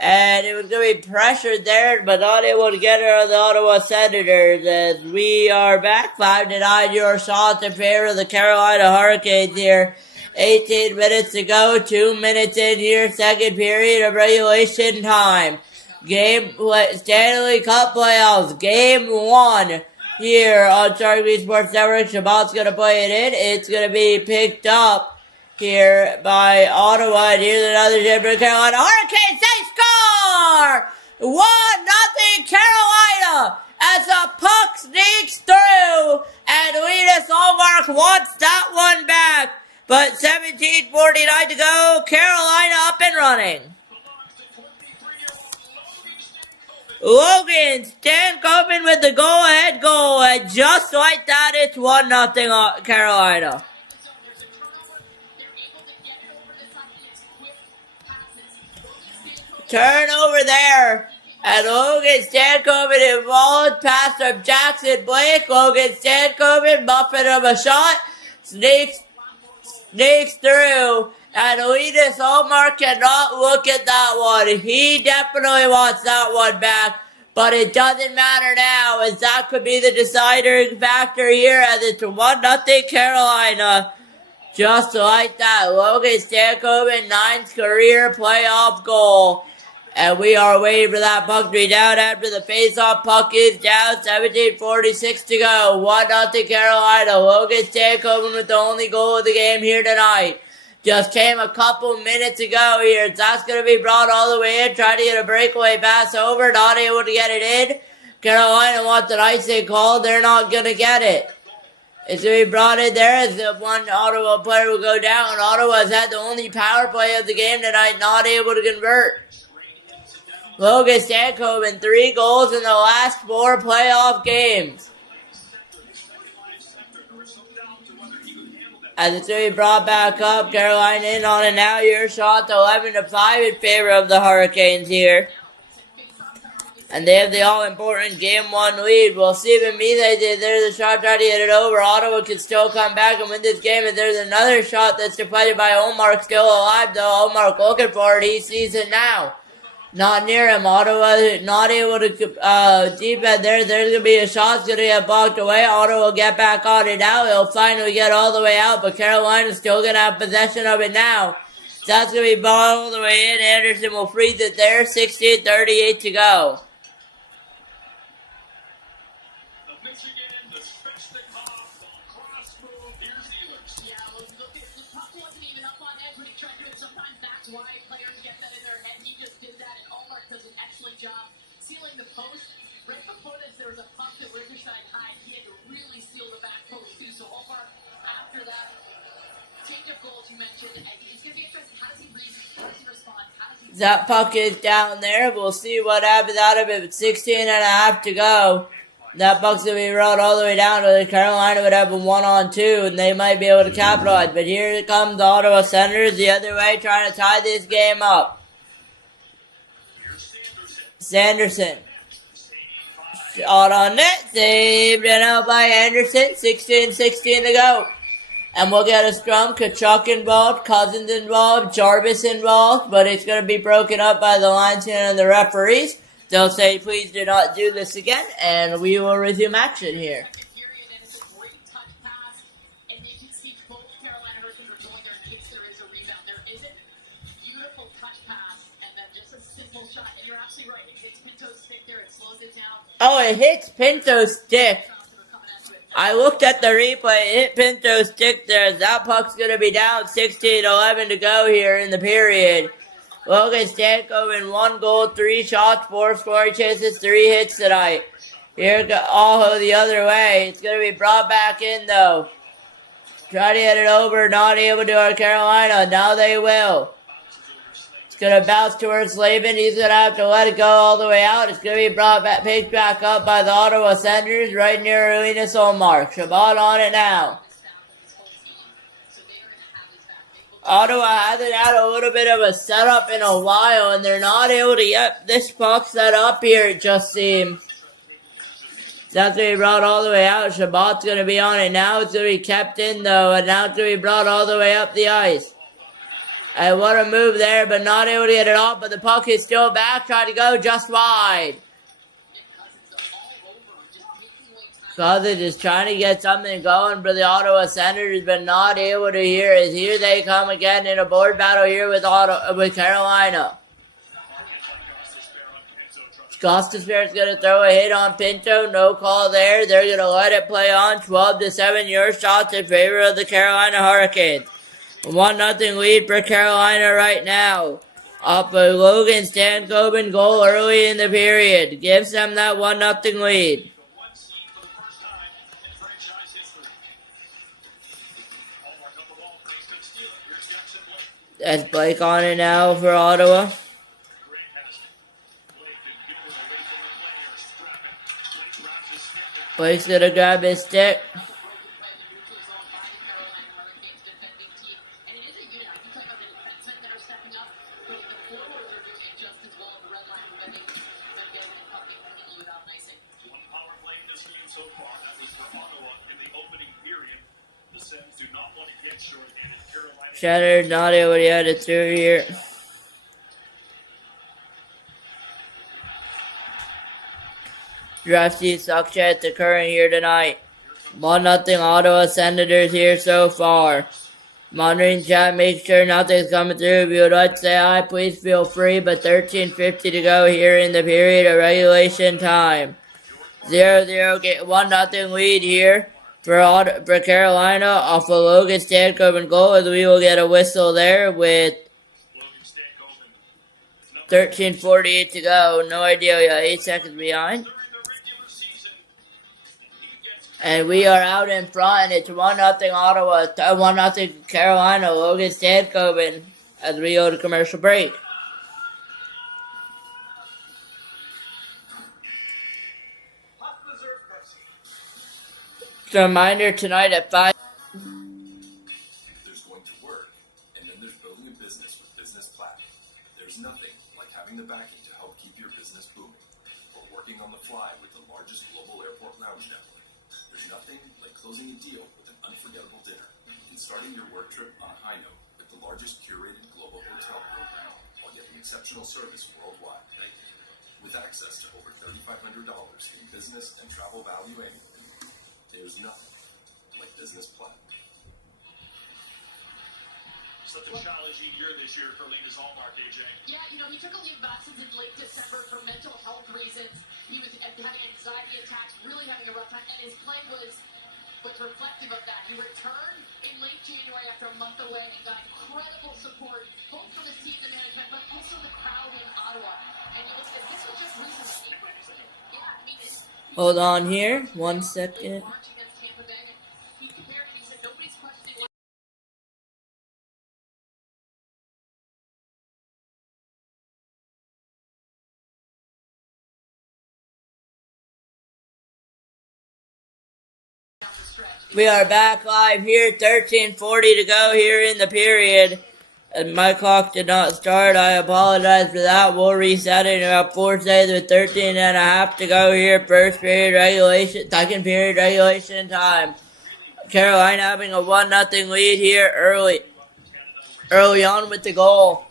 And it was going to be pressured there, but not able to get it on the Ottawa Senators. As we are back, 5-9, your shots in favor of the Carolina Hurricanes here. 18 minutes to go, 2 minutes in here, second period of regulation time. Stanley Cup playoffs, game 1 here on Sharik Sports Network. Shabbat's going to play it in. It's going to be picked up here by Ottawa, and here's another shot for Carolina Hurricanes. They score! 1-0 Carolina as the puck sneaks through, and Linus Allmark wants that one back. But 17:49 to go, Carolina up and running. Logan Stankoven with the go-ahead goal, and just like that, it's 1-0 Carolina. Turnover there, and Logan Stankoven involved pass from Jackson Blake. Logan Stankoven buffing him a shot, sneaks through, and Linus Allmark cannot look at that one. He definitely wants that one back, but it doesn't matter now, as that could be the deciding factor here, as it's 1-0 Carolina. Just like that, Logan Stankoven, 9th career playoff goal. And we are waiting for that puck to be down after the face-off. Puck is down, 17:46 to go. 1-0 Carolina. Logan Stankoven with the only goal of the game here tonight. Just came a couple minutes ago here. That's going to be brought all the way in. Trying to get a breakaway pass over. Not able to get it in. Carolina wants an icing call. They're not going to get it. It's going to be brought in there as the one Ottawa player will go down. Ottawa's had the only power play of the game tonight. Not able to convert. Logan Stankoven, 3 goals in the last 4 playoff games. As it's going to be brought back up, Carolina in on it now. Your shot 11-5 in favor of the Hurricanes here. And they have the all-important Game 1 lead. We'll see if there's a shot trying to get it over. Ottawa can still come back and win this game. And there's another shot that's deflected by Allmark, still alive though. Allmark looking for it. He sees it now. Not near him. Ottawa not able to defend there. There's going to be a shot. It's going to get blocked away. Ottawa will get back on it now. He'll finally get all the way out, but Carolina's still going to have possession of it now. That's going to be ball all the way in. Anderson will freeze it there. 16:38 to go. Michigan, the Svechnikov, cross move. Here's Steelers. Yeah, well, look at the puck wasn't even up on edge when he tried to do it. Sometimes that's why players get that in their head. He just did that, and Omar does an excellent job sealing the post. Right before this, there was a puck that Riverside tied. He had to really seal the back post too. So Omar, after that change of goals you mentioned, and it's going to be interesting. How does he read? How does he respond? How does he? That puck is down there. We'll see what happens out of it with 16 and a half to go. That puck's going to be rolled all the way down to Carolina would have a 1-on-2, and they might be able to capitalize. But here it comes the Ottawa Senators the other way, trying to tie this game up. Sanderson. Shot on net. Saved and out by Anderson. 16-16 to go. And we'll get a scrum. Kachuk involved. Cousins involved. Jarvis involved. But it's going to be broken up by the linesman and the referees. They'll say, please do not do this again. And we will resume action here. Period, and it's a great touch pass, and you can see both Carolina Hurricanes are going there in case there is a rebound. There isn't. Beautiful touch pass, and then just a simple shot. And you're absolutely right. It hits Pinto's stick there. It slows it down. Oh, it hits Pinto's stick. I looked at the replay. It hit Pinto's stick there. That puck's going to be down 16-11 to go here in the period. Logan Stankoven, 1 goal, 3 shots, 4 scoring chances, 3 hits tonight. Here go Aho the other way. It's going to be brought back in, though. Try to get it over, not able to our Carolina. Now they will. It's going to bounce towards Slavin. He's going to have to let it go all the way out. It's going to be brought back, picked back up by the Ottawa Senators right near Linus Olmark. Shabbat on it now. Ottawa hasn't had a little bit of a setup in a while, and they're not able to get this puck set up here, it just seems. That's going to be brought all the way out. Shabbat's going to be on it now. It's going to be kept in, though, and now it's going to be brought all the way up the ice. And what a move there, but not able to get it off, but the puck is still back, trying to go just wide. Cousins is trying to get something going for the Ottawa Senators, but not able to hear it. Here they come again in a board battle here with Carolina. Gostisbehere is going to throw a hit on Pinto. No call there. They're going to let it play on. 12-7 your shots in favor of the Carolina Hurricanes. 1-0 lead for Carolina right now. Up a Logan Stankoven goal early in the period. Gives them that 1-0 lead. That's Blake on it now for Ottawa. Blake's going to grab his stick. Shattered, not able to get it through here. Draft seat suck chat occurring here tonight. 1-0 Ottawa Senators here so far. Monitoring chat, make sure nothing's coming through. If you would like to say hi, please feel free. But 13:50 to go here in the period of regulation time. 0-0, get 1-0 lead here for Carolina off of Logan Stankoven goal, as we will get a whistle there with 13:48 to go. No idea, 8 seconds behind. And we are out in front, and it's 1-0 Ottawa, 1-0 Carolina, Logan Stankoven, as we go to commercial break. So reminder tonight at 5. There's going to work, and then there's building a business with Business Platinum. There's nothing like having the backing to help keep your business booming, or working on the fly with the largest global airport lounge network. There's nothing like closing a deal with an unforgettable dinner, and starting your work trip on a high note with the largest curated global hotel program, while getting exceptional service worldwide. With access to over $3,500 in business and travel value annually, there's nothing like Business Platinum. Such a challenging year this year for Lena's Hallmark, AJ. Yeah, he took a leave of absence in late December for mental health reasons. He was having anxiety attacks, really having a rough time, and his play was reflective of that. He returned in late January after a month away and got incredible support, both from his team and management, but also the crowd in Ottawa. And you look at this was just recently. Yeah, I mean, Hold on here, 1 second. March against Tampa Bay, and he compared it. He said nobody's questioning. We are back live here, 13:40 to go here in the period. And my clock did not start. I apologize for that. We'll reset it in about 4 seconds with 13 and a half to go here. First period regulation, second period regulation time. Carolina having a 1-0 lead here early on with the goal.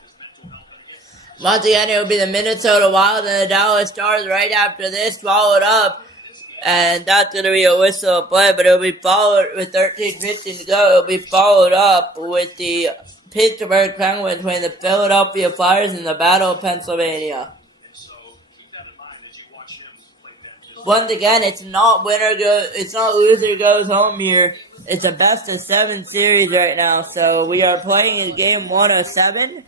Once again, it will be the Minnesota Wild and the Dallas Stars right after this, followed up. And that's going to be a whistle play, but it'll be followed with 13:15 to go. It'll be followed up with the Pittsburgh Penguins playing the Philadelphia Flyers in the Battle of Pennsylvania. Once again, it's not loser goes home here. It's a best of 7 series right now. So we are playing in game 1 of 7.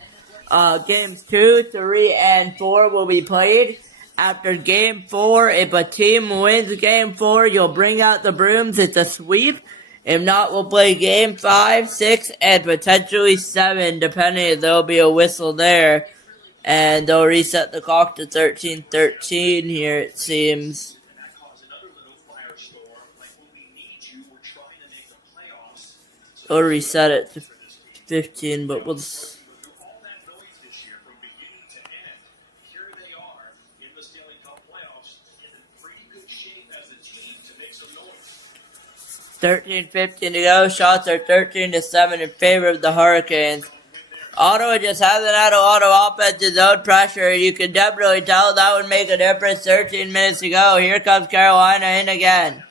Games 2, 3, and 4 will be played. After game 4, if a team wins game 4, you'll bring out the brooms. It's a sweep. If not, we'll play game 5, 6, and potentially 7, depending if there'll be a whistle there. And they'll reset the clock to 13:13 here, it seems. They'll reset it to 15, but we'll... 13:15 to go. Shots are 13-7 in favor of the Hurricanes. Ottawa just hasn't had a lot of offensive zone pressure. You can definitely tell that would make a difference. 13 minutes to go. Here comes Carolina in again.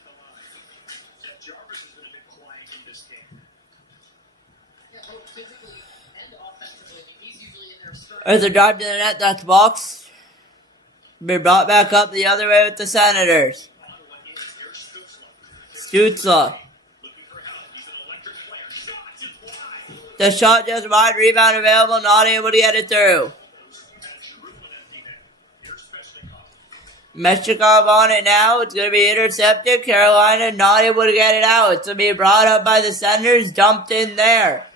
There's a drive to the net. That's box. Be brought back up the other way with the Senators. Stützle. The shot just wide, rebound available, not able to get it through. Meshikov on it now. It's going to be intercepted. Carolina not able to get it out. It's going to be brought up by the Senators, dumped in there.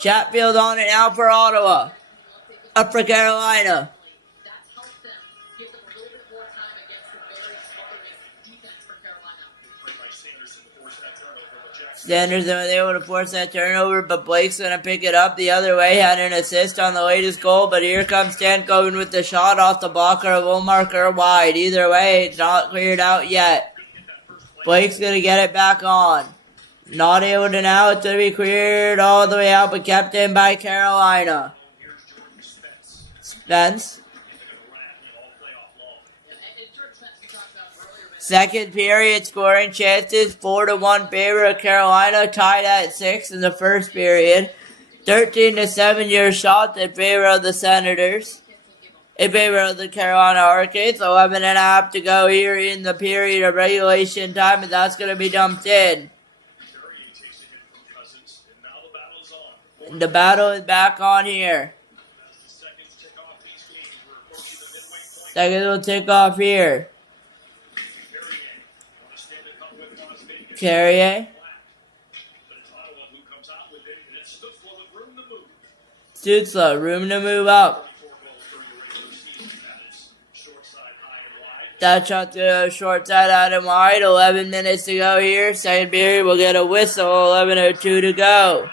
Chatfield on it now for Ottawa. Up for Carolina. Sanders was able to force that turnover, but Blake's going to pick it up the other way. Had an assist on the latest goal, but here comes Stankoven with the shot off the blocker of Omar wide. Either way, it's not cleared out yet. Blake's going to get it back on. Not able to now. It's going to be cleared all the way out, but kept in by Carolina. Spence. Second period scoring chances, 4-1 favor of Carolina, tied at 6 in the first period. 13-7 your shots in favor of the Senators. In favor of the Carolina Hurricanes. 11.5 to go here in the period of regulation time, and that's going to be dumped in. And the battle is back on here. Seconds will tick off here. Carrier. Stützle, room to move up. That shot's going to go short side out and wide. 11 minutes to go here. Second period will get a whistle. 11:02 to go.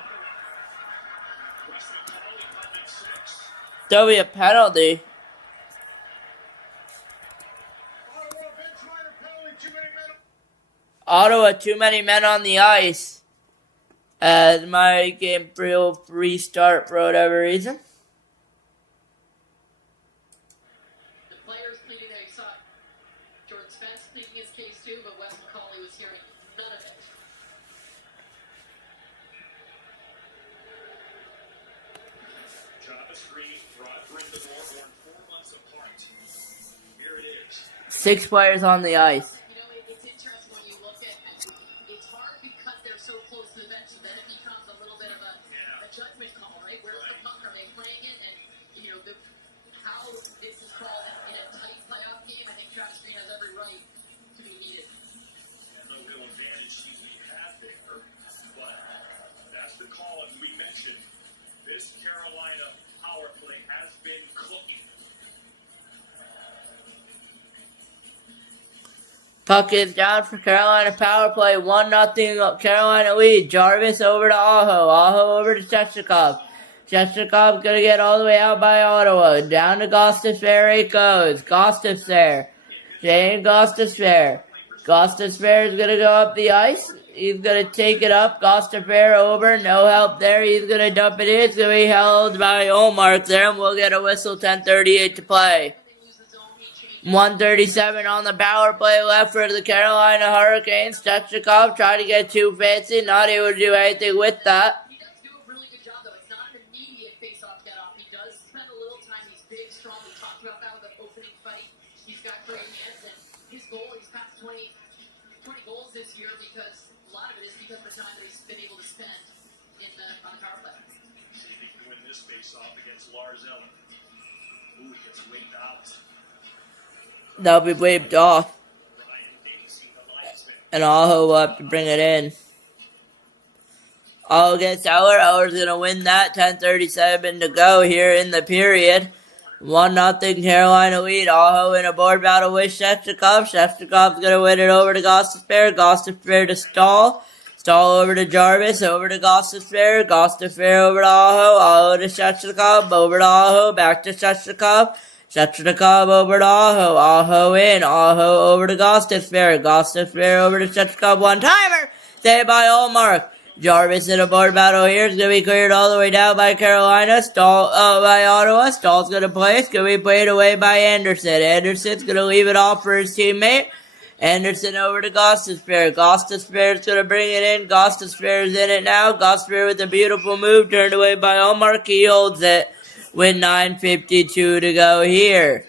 There'll be a penalty. Ottawa, too many men on the ice. As my game will restart for whatever reason. The players pleading that he saw Jordan Spence making his case too, but Wes McCauley was hearing none of it. 6 players on the ice. It's interesting when you look at it's hard because they're so close to the bench, so then it becomes a little bit of a judgment call, right? Where's the puck? Are they playing it? And how this is called in a tight playoff game, I think Travis Green has every right to be needed. No real advantage seems to be had there, but that's the call. And we mentioned this Carolina power play has been cooking. Puck is down for Carolina power play. 1-0 Carolina lead. Jarvis over to Aho. Aho over to Chechikov. Chechikov going to get all the way out by Ottawa. Down to Gostisbehere it goes. Gostisbehere. Jane Gostisbehere. Gostisbehere is going to go up the ice. He's going to take it up. Gostisbehere over. No help there. He's going to dump it in. It's going to be held by Olmark there. And we'll get a whistle. 10:38 to play. 1:37 on the power play left for the Carolina Hurricanes. Chechikov tried to get too fancy. Not able to do anything with that. He does do a really good job, though. It's not an immediate face-off get-off. He does spend a little time. He's big, strong. We talked about that with the opening fight. He's got great hands, and his goal, he's passed 20 goals this year because a lot of it is because of the time that he's been able to spend on the power play. See if he can win this face-off against Lars Ellen. Ooh, he gets waved out. That'll be waved off. And Aho will have to bring it in. Aho gets Eller. Eller's going to win that. 10:37 to go here in the period. 1-0 Carolina lead. Aho in a board battle with Shevchikov. Shevchikov's going to win it over to Gostisbehere. Gostisbehere to Stahl. Stahl over to Jarvis. Over to Gostisbehere. Gostisbehere over to Aho. Aho to Shevchikov. Over to Aho. Back to Shevchikov. Shevchikov over to Aho. Aho in. Aho over to Gostisbehere. Gostisbehere over to Shevchikov. One-timer. Saved by Olmark. Jarvis in a board battle here. It's going to be cleared all the way down by Carolina. Stahl by Ottawa. Stahl's going to play. It's going to be played away by Anderson. Anderson's going to leave it off for his teammate. Anderson over to Gostisbehere. Gostisbehere's going to bring it in. Gostisbehere's in it now. Gostisbehere with a beautiful move. Turned away by Olmark. He holds it with 9:52 to go here.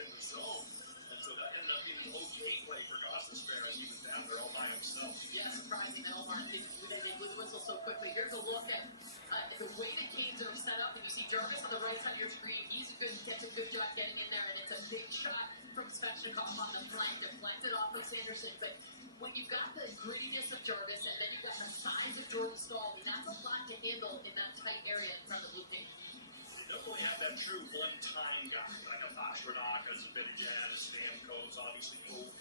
True one-time guy, like a Pasternak, a Zibanejad, a Stamkos, obviously OP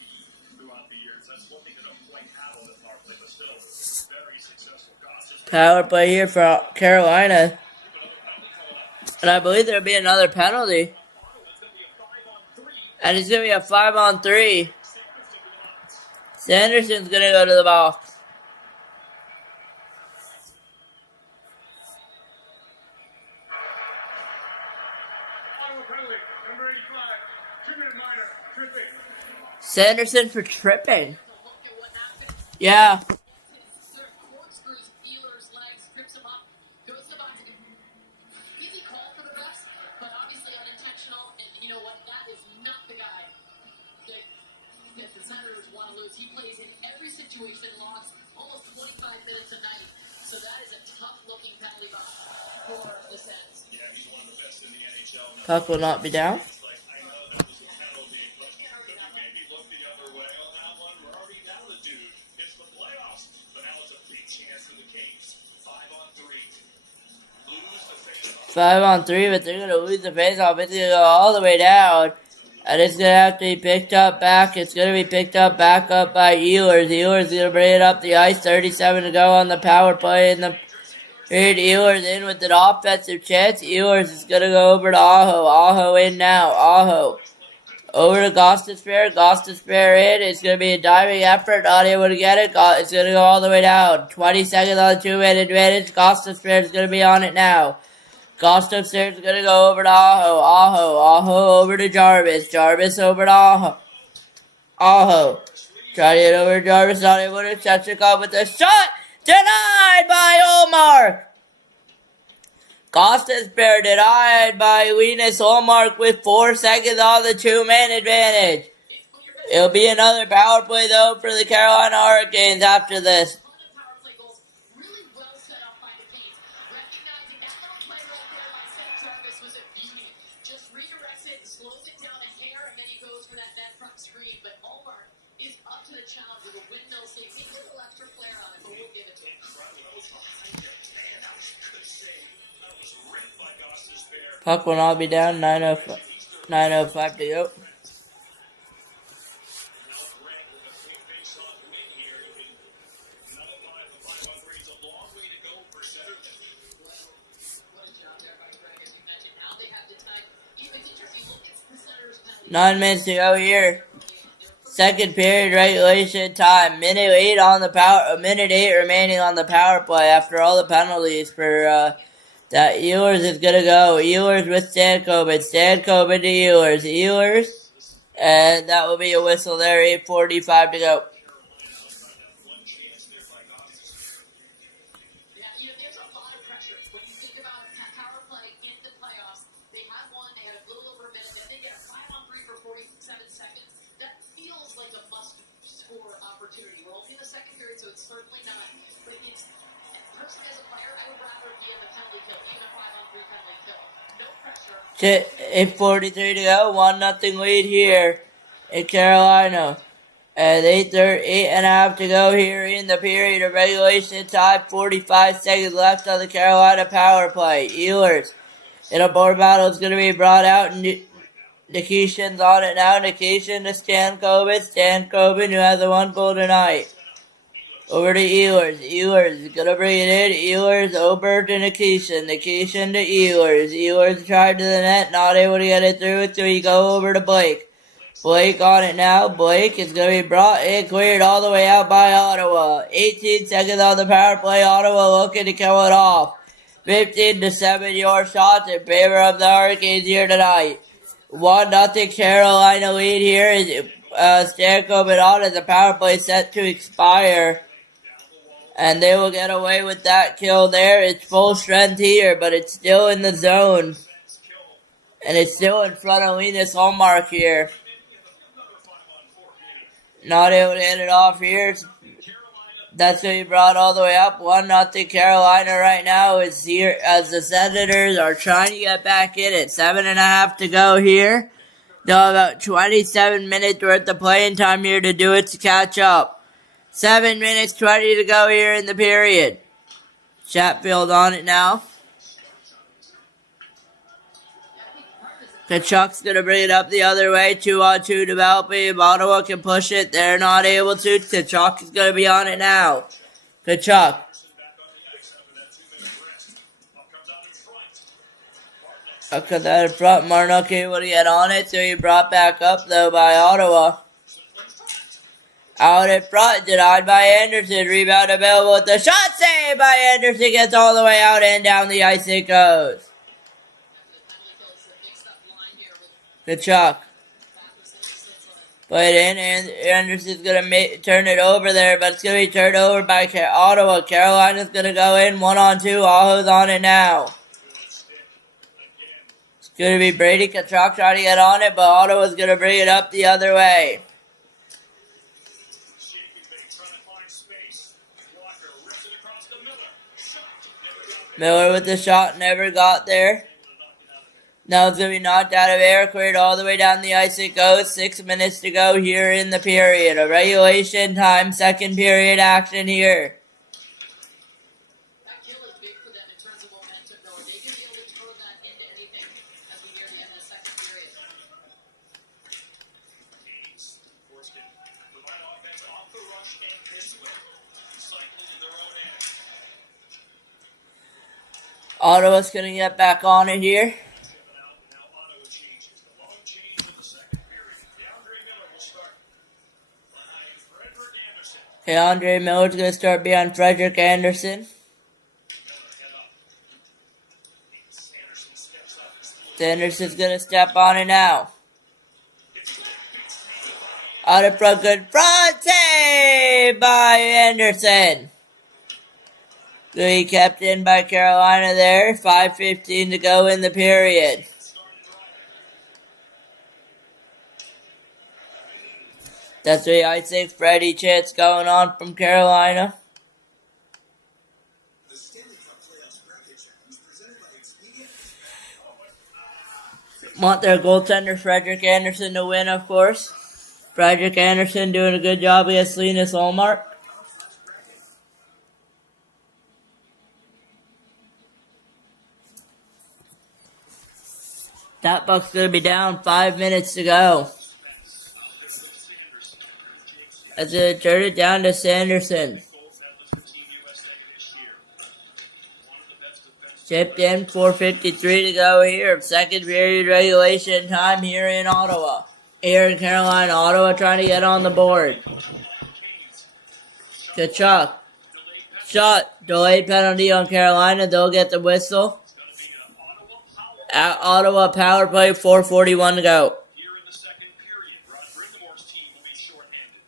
throughout the years. That's one thing they don't quite have on the power play, but still very successful. Power play here for Carolina. And I believe there'll be another penalty. And it's going to be a 5-on-3. Sanderson's going to go to the box. Sanderson for tripping. Yeah. Easy call for the refs, but obviously unintentional. And you know what? That is not the guy that the Senators want to lose. He plays in every situation, logs almost 25 minutes a night. So that is a tough-looking penalty box for the Sens. Yeah, he's one of the best in the NHL. Puck will not be down. Five 5-on-3, but they're going to lose the faceoff. It's going to go all the way down. And it's going to have to be picked up back. It's going to be picked up back up by Ehlers. Ehlers is going to bring it up the ice. 37 to go on the power play. In the period, Ehlers in with an offensive chance. Ehlers is going to go over to Aho. Aho in now. Aho. Over to Gostisbehere. Gostisbehere in. It's going to be a diving effort. Not able to get it. It's going to go all the way down. 20 seconds on the 2-minute advantage. Gostisbehere is going to be on it now. Gostisbehere is going to go over to Aho. Aho over to Jarvis. Jarvis over to Aho. Aho. Trying to get over to Jarvis. Not able to Chechikov with a shot. Denied by Olmark. Gostisbehere denied by Linus Olmark with 4 seconds on the 2-man advantage. It'll be another power play, though, for the Carolina Hurricanes after this. Power play goals really well set up by the Canes. Recognizing that little play right there by St. Jarvis was a beauty. Just redirects it, slows it down a hair, and then he goes for that net front screen. But Omar is up to the challenge with a windmill save. He has a little extra flair on it, but we'll give it to him. Puck will not be down. 9:05 to go. Now they have the time. It's interesting. Look at the Senators' penalty. 9 minutes to go here. Second period regulation time. Minute 8 on the power. Minute 8 remaining on the power play after all the penalties for that. Ehlers is gonna go. Ehlers with Stankoven. Stankoven to Ehlers. Ehlers, and that will be a whistle there. 8:45 to go. Yeah, there's a lot of pressure when you think about a power play in the playoffs. They had one, they had a little over a minute, then they get a 5-on-3 for 47 seconds. That feels like a must-score opportunity. We're only in the second period, so it's certainly not. But it's, personally, as a player, I would rather be in the penalty kill, even a 5-on-3 penalty kill. No pressure. 8:43 to go. 1-0 lead here in Carolina. And 8:30 to go here in the period of regulation time. 45 seconds left on the Carolina power play. Ehlers in a board battle is going to be brought out. Nikishin's on it now. Nikishin to Stankoven. Stankoven, who has the 1 goal tonight. Over to Ehlers. Ehlers is going to bring it in. Ehlers over to Nikishin. Nikishin to Ehlers. Ehlers tried to the net. Not able to get it through. So we go over to Blake. Blake on it now. Blake is going to be brought in, cleared all the way out by Ottawa. 18 seconds on the power play. Ottawa looking to kill it off. 15-7 your shots in favor of the Hurricanes here tonight. 1-0 Carolina lead here. Stankoven on as the power play set to expire. And they will get away with that kill there. It's full strength here, but it's still in the zone. And it's still in front of Linus Hallmark here. Not able to hit it off here. That's going to be brought all the way up. 1-0 Carolina right now is here as the Senators are trying to get back in it. 7.5 to go here. They'll have about 27 minutes worth of playing time here to do it to catch up. 7 minutes 20 to go here in the period. Chatfield on it now. Kachuk's going to bring it up the other way. 2-on-2 developing. If Ottawa can push it, they're not able to. Kachuk is going to be on it now. Kachuk. Cut that in front. Marnock able to get on it, so he brought back up, though, by Ottawa. Out in front, denied by Anderson. Rebound available with the shot save by Anderson. Gets all the way out and down the ice it goes. Kachuk. Put it in, and Anderson's going to turn it over there, but it's going to be turned over by Ottawa. Carolina's going to go in 1-on-2. Aho's on it now. It's going to be Brady Kachuk trying to get on it, but Ottawa's going to bring it up the other way. Miller with the shot, never got there. Now it's going to be knocked out of air, cleared all the way down the ice it goes. 6 minutes to go here in the period. A regulation time, second period action here. That kill is big for them in terms of momentum, though. They can be able to turn that into anything as we near the end of the second period. Canes, of course, can provide offense off the rush and this way, cycling in their own end. Ottawa's going to get back on it here. Okay, Andre Miller's going to start behind Frederick Anderson. Anderson's going to step on it now. Out in front, good front save by Anderson. Good kept in by Carolina there. 5:15 to go in the period. That's the I think Freddie chants going on from Carolina. The Stanley Cup Playoffs Bracket Challenge presented by Expedia. Want their goaltender Frederick Anderson to win, of course. Frederick Anderson doing a good job against Linus Ullmark. That puck's going to be down 5 minutes to go. As they turn it down to Sanderson. Chipped in, 4:53 to go here. Second period regulation time here in Ottawa. Here in Carolina, Ottawa trying to get on the board. Kachuk. Shot. Delayed penalty on Carolina. They'll get the whistle. At Ottawa power play, 4:41 to go. Here in the second period, Rod Brind'Amour's team will be shorthanded.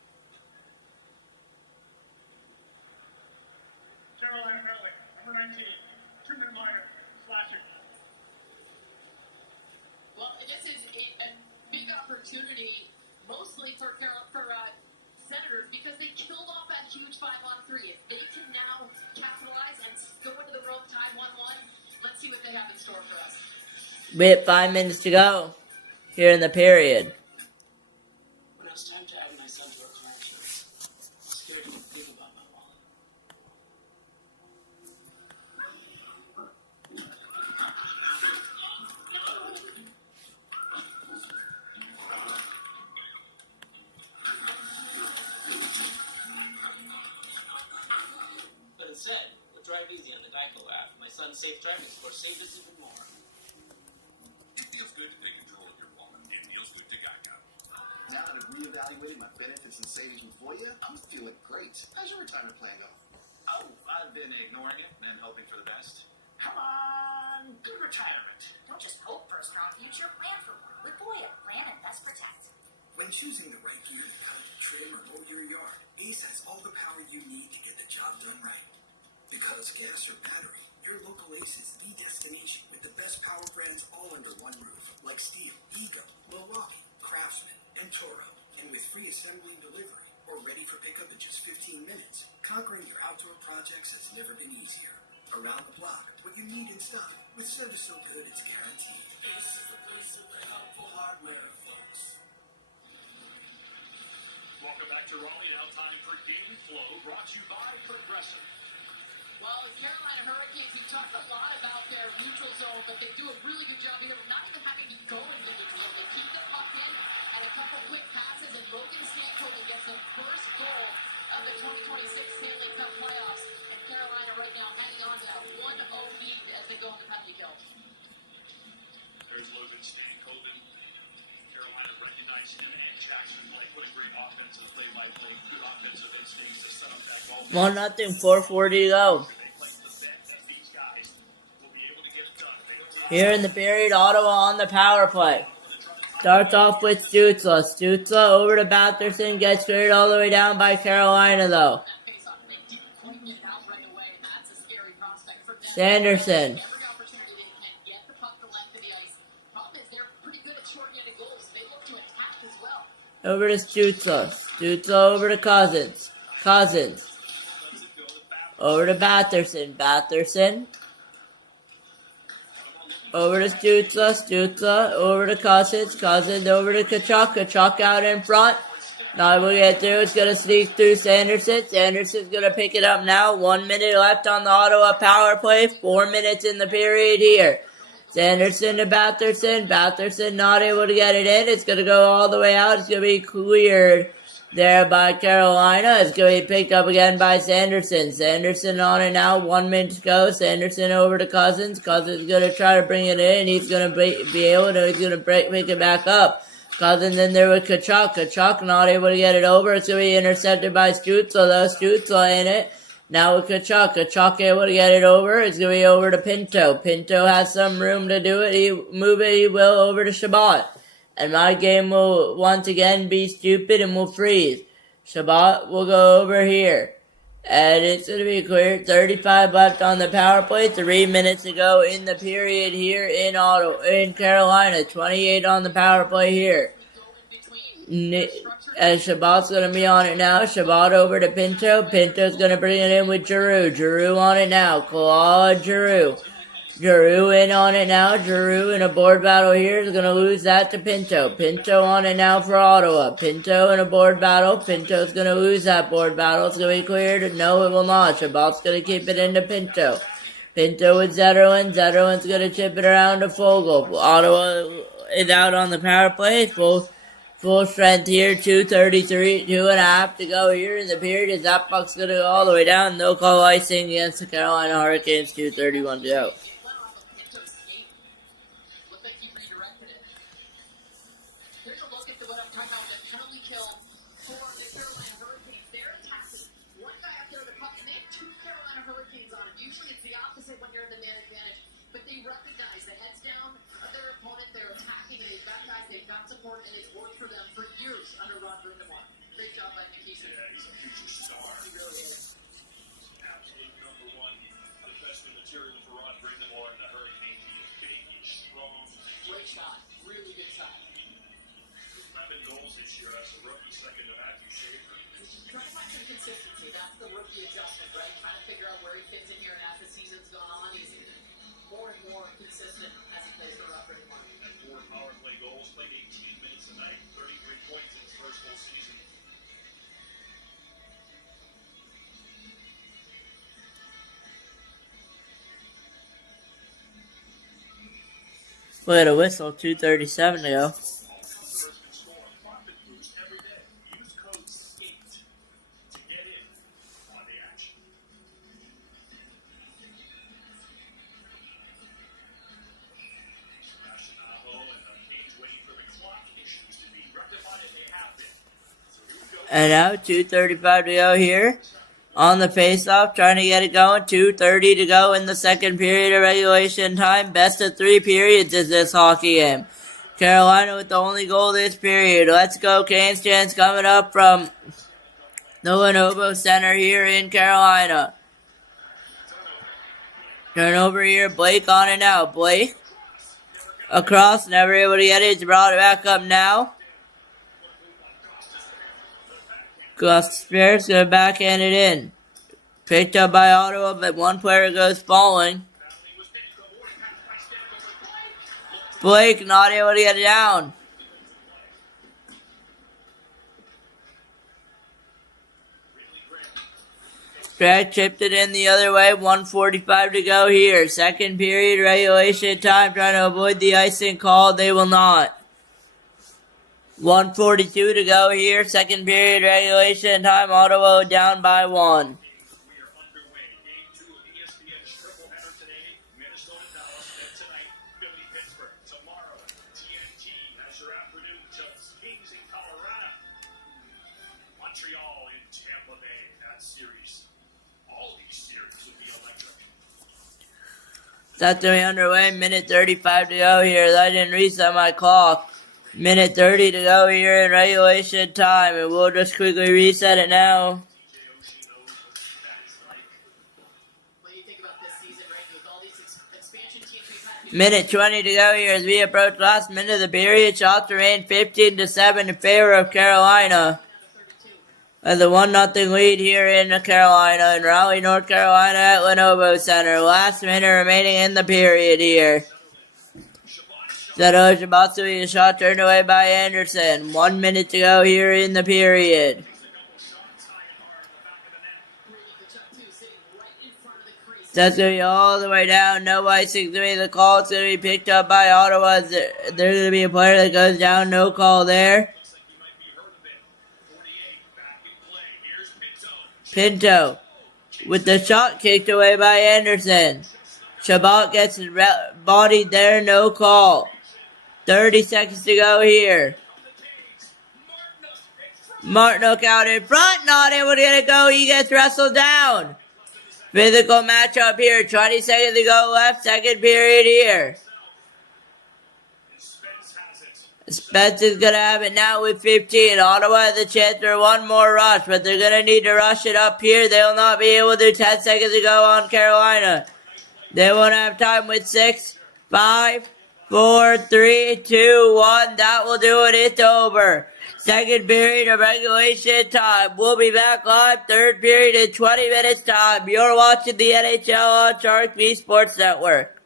Carolina penalty, number 19, Truman Minor, slashing. Well, this is a big opportunity, mostly for Senators, because they killed off that huge 5-on-3. If they can now capitalize and go into the road tie 1-1, let's see what they have in store for us. We have 5 minutes to go here in the period. When it was time to add my son to our collection, I was scared to think about my wallet. But instead, we'll drive easy on the Geico app. My son's safe driving score saved us even more. It feels good to take control of your wallet. It feels good to Geico. Now that I've reevaluated my benefits and savings before you, I'm feeling great. How's your retirement plan going? Oh, I've been ignoring it and hoping for the best. Come on, good retirement. Don't just hope for a strong future, plan for one. With Voya, plan and best protect. When choosing the right gear to cut, trim, or mow your yard, Ace has all the power you need to get the job done right. Because gas or battery, your local Ace is the destination with the best power brands all under one roof, like Steel, Ego, Milwaukee, Craftsman, and Toro. And with free assembly and delivery, or ready for pickup in just 15 minutes, conquering your outdoor projects has never been easier. Around the block, what you need in stock, with service so good it's guaranteed. Ace is the place of the helpful hardware, folks. Welcome back to Raleigh. Now time for Game Flow, brought to you by Progressive. Well, the Carolina Hurricanes, we talked a lot about their neutral zone, but they do a really good job here of not even having to go into the neutral zone. They keep the puck in and a couple quick passes, and Logan Stankoven gets the first goal of the 2026 Stanley Cup playoffs. And Carolina right now hanging on to that 1-0 lead as they go on the penalty kill. There's Logan Stankoven. Carolina recognized him and Jackson Blake. What a great offensive play by Blake. Good offensive instincts to set up that ball. 1-0, 4:40 to go. Here in the period, Ottawa on the power play. Starts off with Stützle. Stützle over to Batherson. Gets cleared all the way down by Carolina, though. Sanderson. Over to Stützle. Stützle over to Cousins. Cousins. Over to Batherson. Batherson. Over to Stützle. Stützle over to Cousins. Cousins over to Kachuk. Kachuk out in front. Not able to get through. It's going to sneak through Sanderson. Sanderson's going to pick it up now. 1 minute left on the Ottawa power play. 4 minutes in the period here. Sanderson to Batherson. Batherson not able to get it in. It's going to go all the way out. It's going to be cleared there by Carolina. It's going to be picked up again by Sanderson. Sanderson on it now. 1 minute to go. Sanderson over to Cousins. Cousins is going to try to bring it in. He's going to be able to. He's going to pick it back up. Cousins in there with Kachuk. Kachuk not able to get it over. It's going to be intercepted by Stützle, though. Stützle in it. Now with Kachuk. Kachuk able to get it over. It's going to be over to Pinto. Pinto has some room to do it. He will over to Shabbat. And my game will once again be stupid and will freeze. Shabbat will go over here. And it's going to be clear. 35 left on the power play. 3 minutes to go in the period here in Carolina. 28 on the power play here. And Shabbat's going to be on it now. Shabbat over to Pinto. Pinto's going to bring it in with Giroux. Giroux on it now. Claude Giroux. Giroux in on it now. Giroux in a board battle here is going to lose that to Pinto. Pinto on it now for Ottawa. Pinto in a board battle. Pinto's going to lose that board battle. It's going to be cleared. No, it will not. Shabbat's going to keep it into Pinto. Pinto with Zetterlund. Zetterlund's going to chip it around to Fogle. Ottawa is out on the power play. Full strength here, 2:33, 2.5 to go here in the period as that puck's going to go all the way down. No call icing against the Carolina Hurricanes, 2:31 to go. We had a whistle, 2:37 to go. And now 2:35 to go here on the faceoff, trying to get it going. 2:30 to go in the second period of regulation time. Best of 3 periods is this hockey game. Carolina with the only goal this period. Let's go, Canes chance coming up from the Lenovo Center here in Carolina. Turnover here, Blake on it now. Blake across, never able to get it. It's brought it back up now. Spears gonna backhand it in. Picked up by Ottawa, but one player goes falling. Blake not able to get it down. Drag chipped it in the other way. 1:45 to go here. Second period regulation time. Trying to avoid the icing call. They will not. 1:42 to go here. Second period regulation time. Ottawa down by 1. We are underway. Game 2 of ESPN's triple header today. Minnesota, Dallas, and tonight, Philly, Pittsburgh. Tomorrow, TNT has their afternoon tilts. Kings in Colorado. Montreal in Tampa Bay. That series, all these series will be electric. That's underway. Minute 35 to go here. I didn't reset my clock. Minute 30 to go here in regulation time, and we'll just quickly reset it now. Minute 20 to go here as we approach last minute of the period. Shots remain 15-7 in favor of Carolina. And the 1-0 lead here in Carolina, in Raleigh, North Carolina at Lenovo Center. Last minute remaining in the period here. Zeto Shibatsu, a shot turned away by Anderson. 1 minute to go here in the period. That's going to be all the way down. No icing to be the call. It's going to be picked up by Ottawa. There's going to be a player that goes down. No call there. Pinto with the shot kicked away by Anderson. Shabbat gets bodied there. No call. 30 seconds to go here. Martinook out in front, not able to get it go. He gets wrestled down. Physical matchup here. 20 seconds to go left. Second period here. Spence is going to have it now with 15. Ottawa has a chance for one more rush, but they're going to need to rush it up here. They will not be able to. 10 seconds to go on Carolina. They won't have time with 6, 5, 4, 3, 2, 1. That will do it. It's over. Second period of regulation time. We'll be back live third period in 20 minutes time. You're watching the NHL on Sharik Sports Network.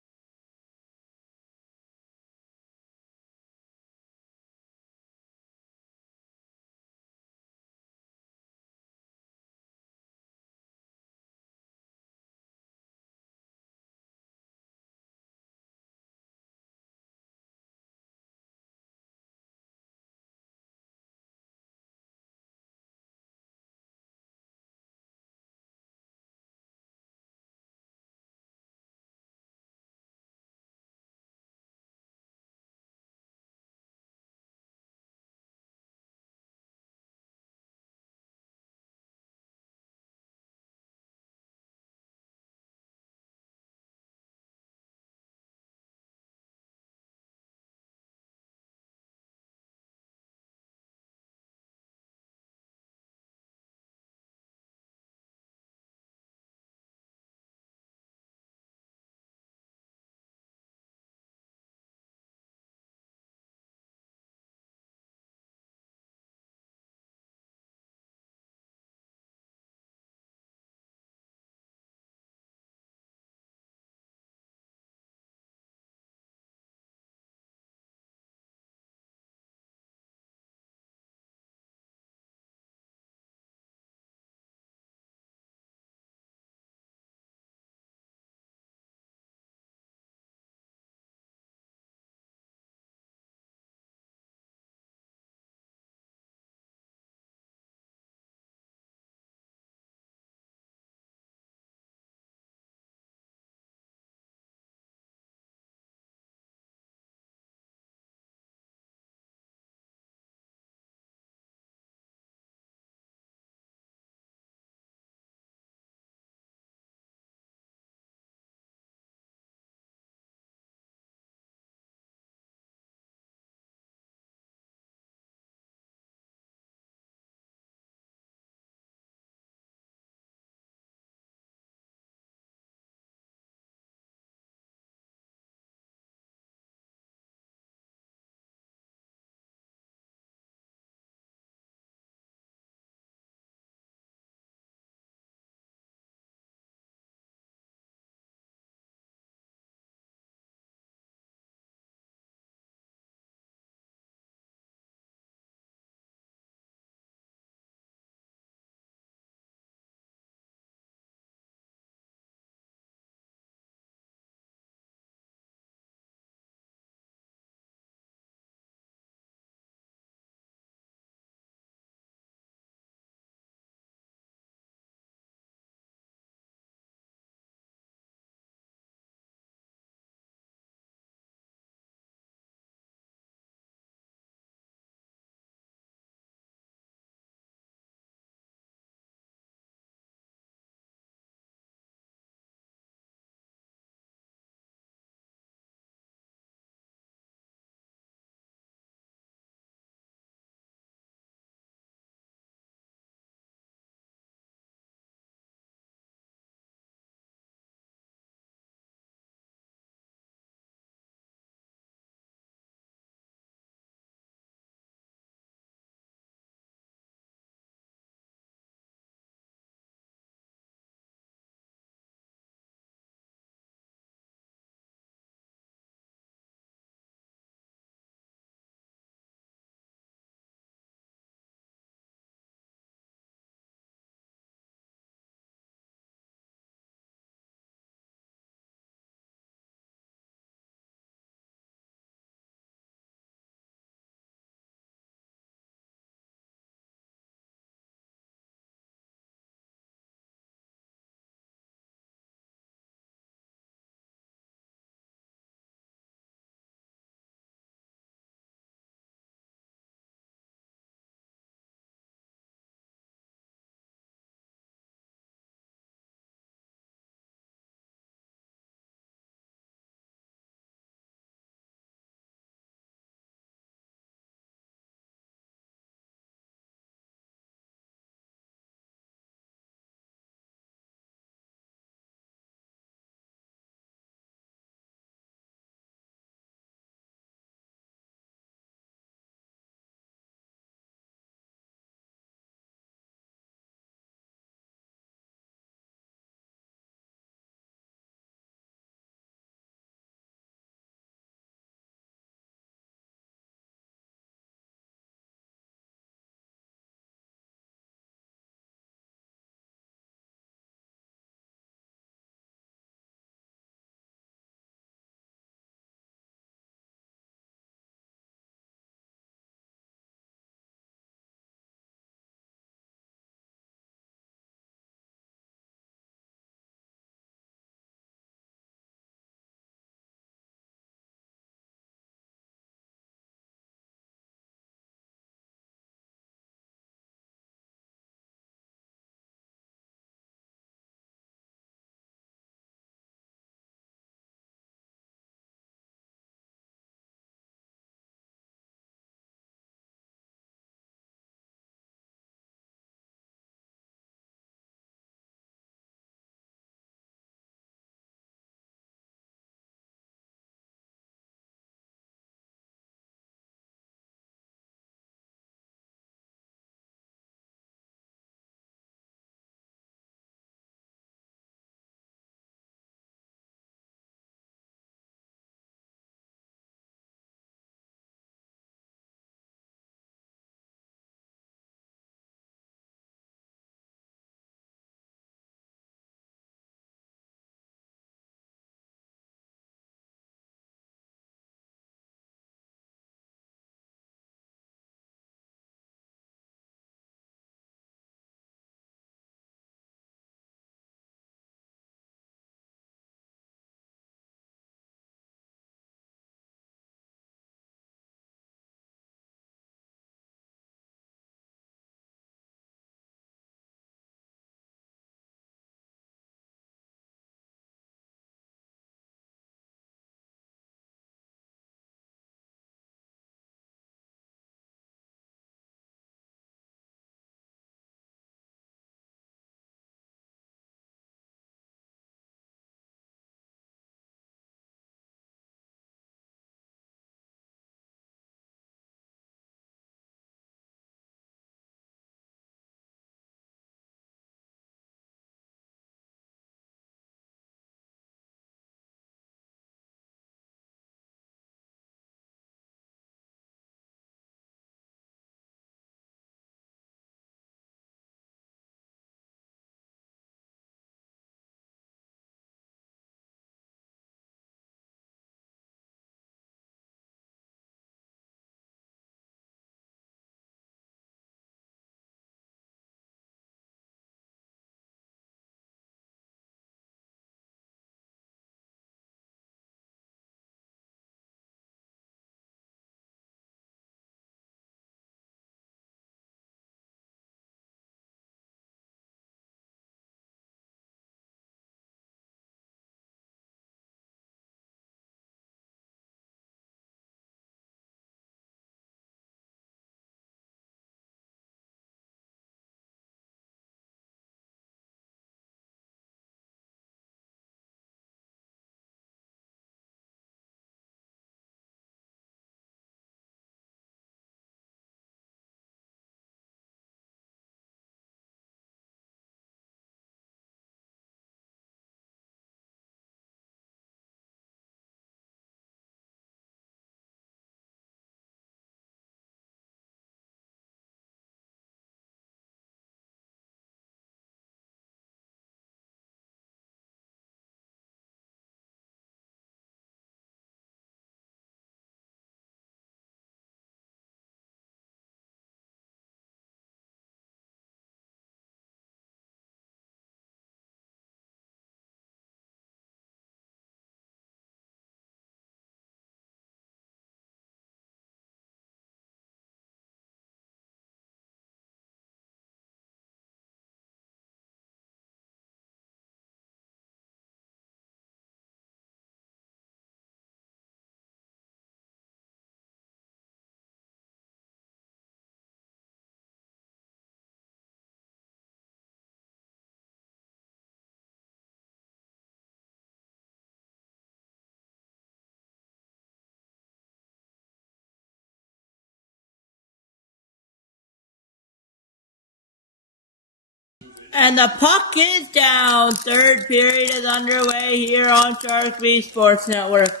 And the puck is down. Third period is underway here on Shark V Sports Network.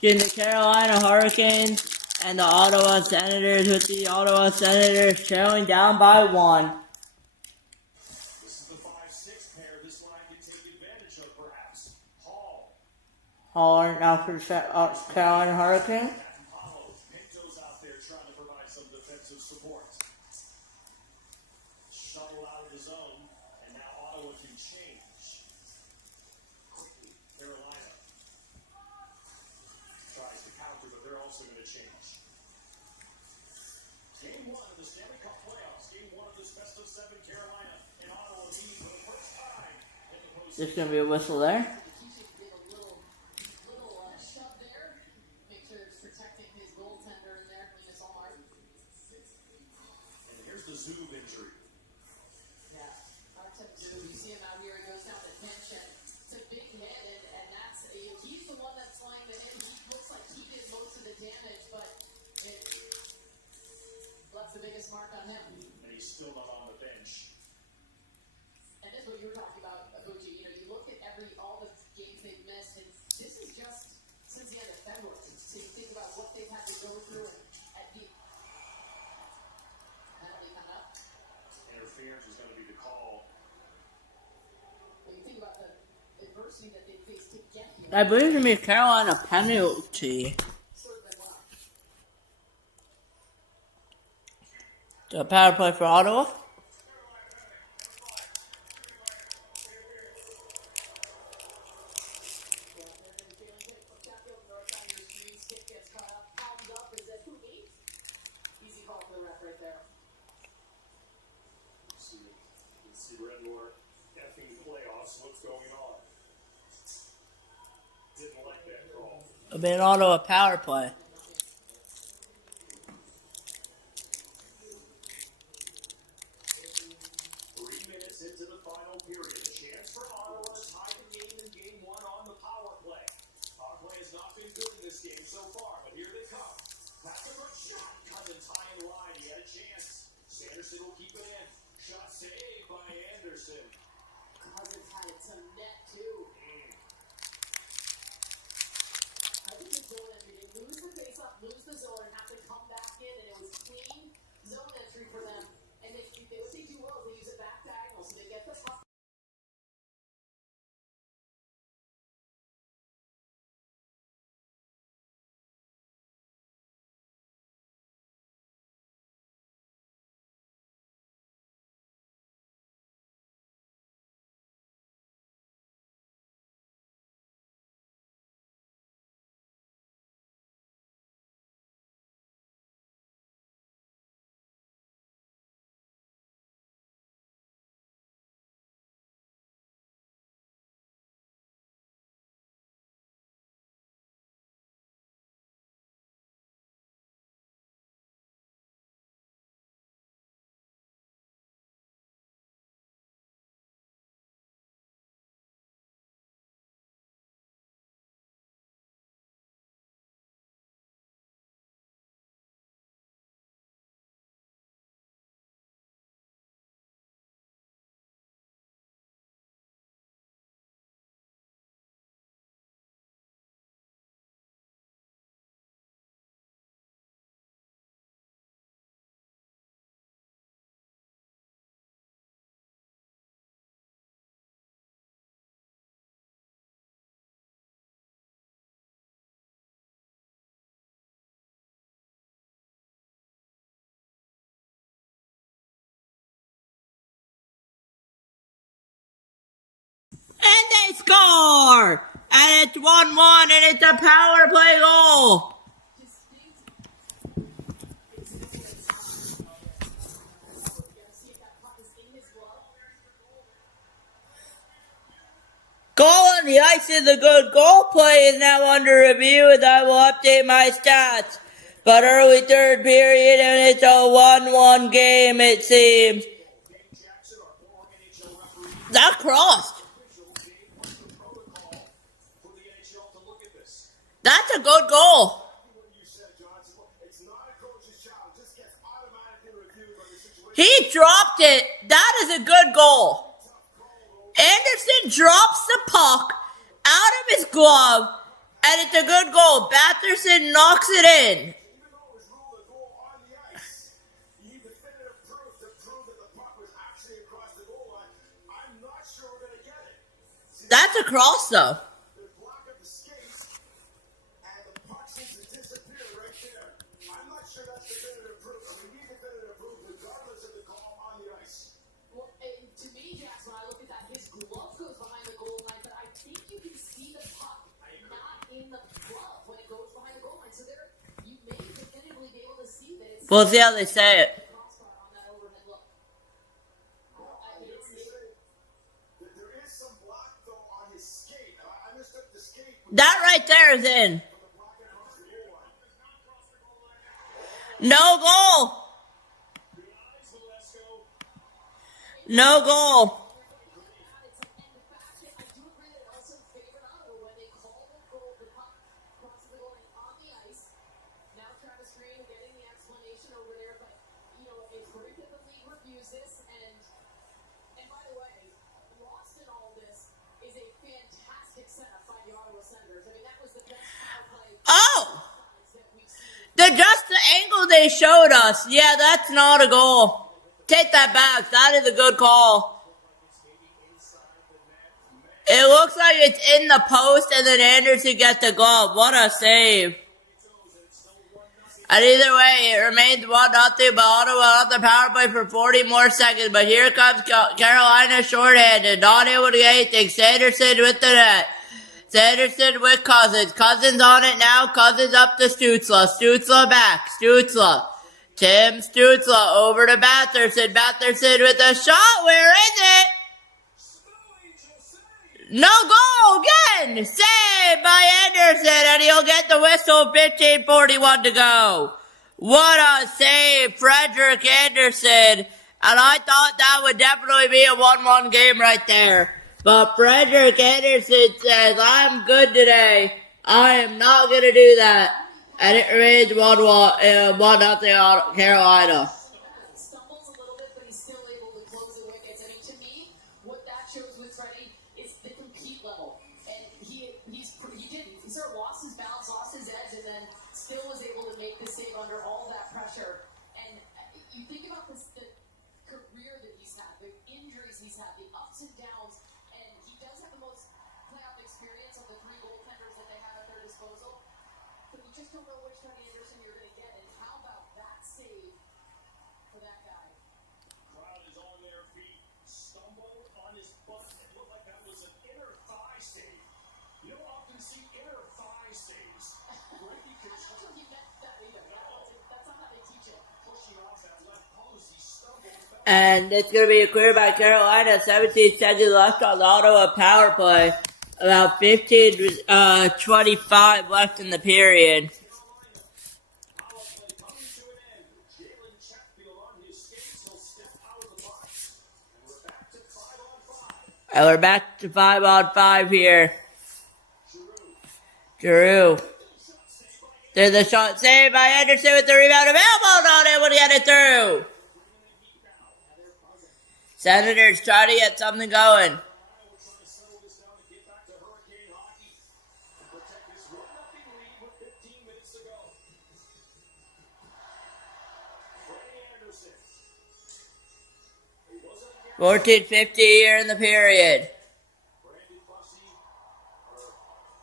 Between the Carolina Hurricanes and the Ottawa Senators, with the Ottawa Senators trailing down by 1. This is the 5-6 pair. This line can take advantage of, perhaps. Hall now for the Carolina Hurricanes. Pinto's out there trying to provide some defensive support. Shuttle out of the zone, and now Ottawa can change. Quickly, Carolina tries to counter, but they're also going to change. Game 1 of the Stanley Cup playoffs. Game 1 of this best of 7. Carolina and Ottawa meet for the first time in the postseason. There's going to be a whistle there. Shove there. Make sure it's protecting his goaltender in there, Linus Allmark. And here's the Zub injury. Yeah, Artem Zub, you see him out here, he goes down the bench, and it's a big hit, and that's, he's the one that's flying the hit. He looks like he did most of the damage, but it left the biggest mark on him. And he's still not on the bench. And that's what you were talking about, Abuji. You know, you look at all the games they've missed, and this is just since the end of February. So you think about what they've had to go through, and at the penalty coming up. Interference is going to be the call. When you think about the adversity that they faced to get here, I believe it's going to be a Carolina penalty. sort of been what? The power play for Ottawa. Easy call for the ref right there. See Redmore effing playoffs. What's going on? Didn't like that call. It'll be an Ottawa power play. 3 minutes into the final period. A chance for Ottawa to tie the game in game 1 on the power play. Power play has not been good in this game so far, but here they come. Pass a good shot. Cousins high in line. He had a chance. Sanderson will keep it in. Shot saved by Anderson. Cousins had some net too. I think the zone entry, they lose the face up, lose the zone, and have to come back in, and it was clean zone entry for them. And what they do well is they use it back diagonal, so they get the puck. And they score! And it's 1-1, and it's a power play goal! Goal on the ice is a good goal. Play is now under review, and I will update my stats. But early third period, and it's a 1-1 game, it seems. That crossed. That's a good goal. He dropped it. That is a good goal. Anderson drops the puck out of his glove, and it's a good goal. Batherson knocks it in. Even though it was ruled a goal on the ice, you need definitive proof to prove that the puck was actually across the goal line. I'm not sure we're going to get it. That's a cross, though. The block of the skate, and the puck seems to disappear right there. I'm not sure that's definitive proof, and we need definitive proof regardless of the call on the ice. Well, to me, Jax, when I look at that, his glove goes behind the goal line, but I think you can see the puck not in the glove when it goes behind the goal line. So there, you may definitively be able to see that it's We'll see how they say it. crossbar on that overhead look. I hear what you're saying. There is some block, though, on his skate. I understood the skate was That right there is in. the block across the goal line. No goal. No goal. And the fact that I do agree that it also favored Ottawa when they called the goal, the puck crosses the goal line on the ice. Now Travis Green getting the explanation over there, but it's great that the league reviews this. And by the way, lost in all this is a fantastic setup by the Ottawa Senators. I mean, that was the best power play Oh, that we've seen. just the angle they showed us. Yeah, that's not a goal. Take that back. That is a good call. It looks like it's in the post, and then Anderson gets the glove. What a save. And either way, it remains 1-0, but Ottawa on the power play for 40 more seconds. But here comes Carolina shorthanded. Not able to get anything. Sanderson with the net. Sanderson with Cousins. Cousins on it now. Cousins up to Stützle. Stützle back. Stützle. Tim Stützle over to Batherson. Batherson with a shot. Where is it? No goal again. Saved by Anderson, and he'll get the whistle. 15:41 to go. What a save, Frederick Anderson. And I thought that would definitely be a 1-1 game right there. But Frederick Anderson says, I'm good today. I am not going to do that. And it remains 1-0 Carolina. Stumbles a little bit, but he's still able to close the wickets. I mean, to me, what that shows with Freddie is the compete level. And he didn't. He sort of lost his balance, lost his edge, and then still was able to make the save under all that pressure. And you think about the career that he's had, the injuries he's had, the ups and downs, and he does have the most playoff experience of the three goaltenders that they have at their disposal. But you just don't know which Freddie Anderson you're going to get. And how about that save for that guy? Crowd is on their feet. Stumbled on his butt. It looked like that was an inner thigh save. You don't often see inner thigh saves. Brady I don't think he meant that either. That's not how they teach it. pushing off that left post. He stumbled. And it's going to be a clear by Carolina. 17 seconds left on the Ottawa power play. About 25 left in the period. Power play coming to an end. Jalen Chatfield on his skates. He'll step out of the box. And we're back to 5 on 5. And we're back to 5-on-5 here. Giroux. There's a shot saved by Anderson with the rebound. Available, not able to get it through. Senators try to get something going. We're trying to settle this down and get back to Hurricane hockey and protect this 1-0 lead with 15 minutes to go. Freddie Anderson. He wasn't again. 14:50 here in the period. Brandon Bussey,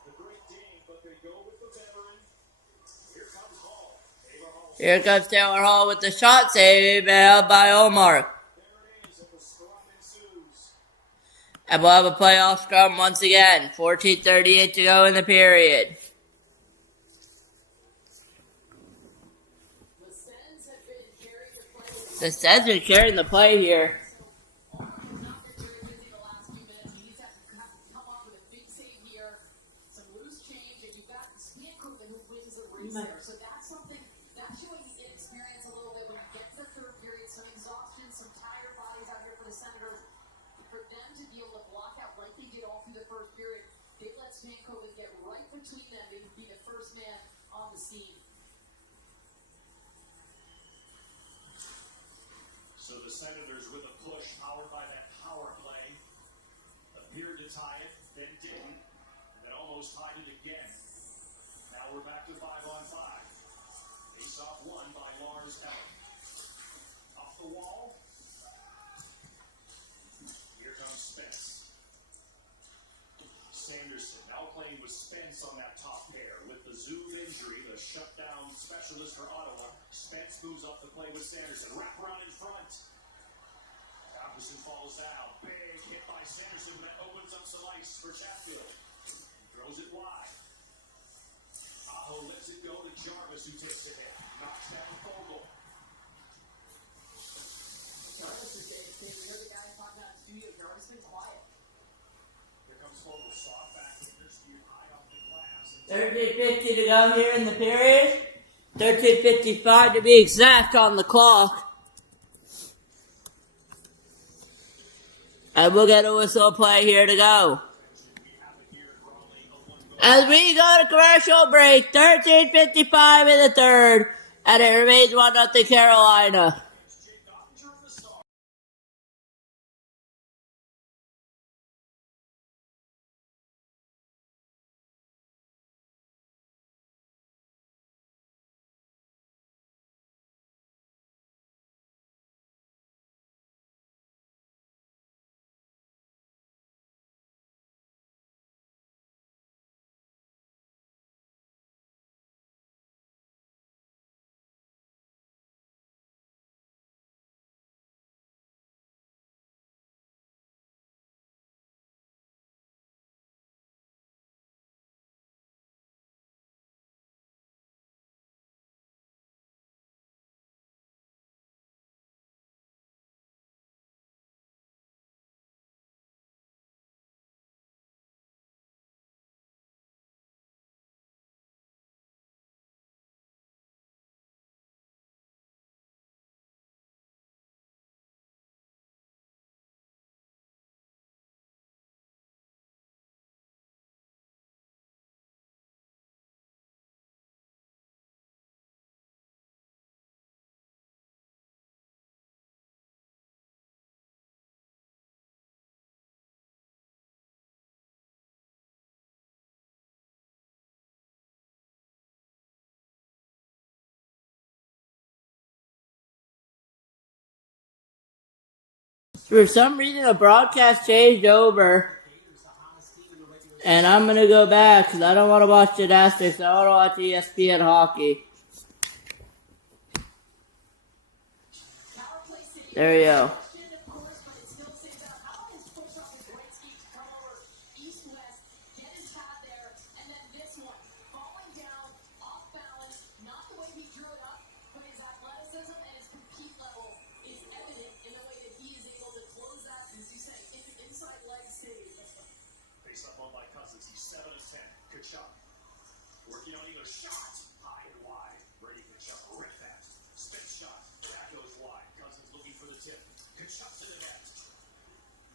the Great Dane, but they go with the veteran. Here comes Hall. Taylor Hall. Here comes Taylor Hall with the shot save held by Omar. There it is, and the scrum ensues. And we'll have a playoff scrum once again. 14:38 to go in the period. The Sens have been carrying the play. The Sens are carrying the play here. Not been very busy the last few minutes. He needs to come up with a big save here. Some loose change, and you've got Spankoven who wins the race there. So that's something that's showing inexperience a little bit when you get to the third period. Some exhaustion, some tired bodies out here for the Senators. For them to be able to block out like they did all through the first period, they let Spankoven get right between them and be the first man on the scene. So the Senators with a push powered by that power play. appeared to tie it, then didn't, and then almost tied it again. Now we're back to 5-on-5. Face-off won by Lars Eller. Off the wall. Here comes Spence. Sanderson now playing with Spence on that top pair. With the Zoom injury, the shutdown specialist for Ottawa, Spence moves up to play with Sanderson. Wrap around in front. Anderson falls down. Big hit by Sanderson, but that opens up some ice for Chatfield. He throws it wide. Aho lets it go to Jarvis, who takes it in. Knocks down Fogle. Jarvis is saying, you know the guy talking about studio, Jarvis has been quiet. Here comes Fogle, soft backhander, steered high off the glass. 13:50 to go here in the period. 13:55 to be exact on the clock. And we'll get a whistle play here to go. As we go to commercial break, 13:55 in the third, and it remains 1-0 Carolina. For some reason, the broadcast changed over. And I'm going to go back because I don't want to watch gymnastics. I want to watch ESPN hockey. There we go. Face-up on by Cousins. He's 7 of 10. Kachuk. Working on either shot. High and wide. Brady Kachuk. Rip that. Spin shot. That goes wide. Cousins looking for the tip. Kachuk to the net.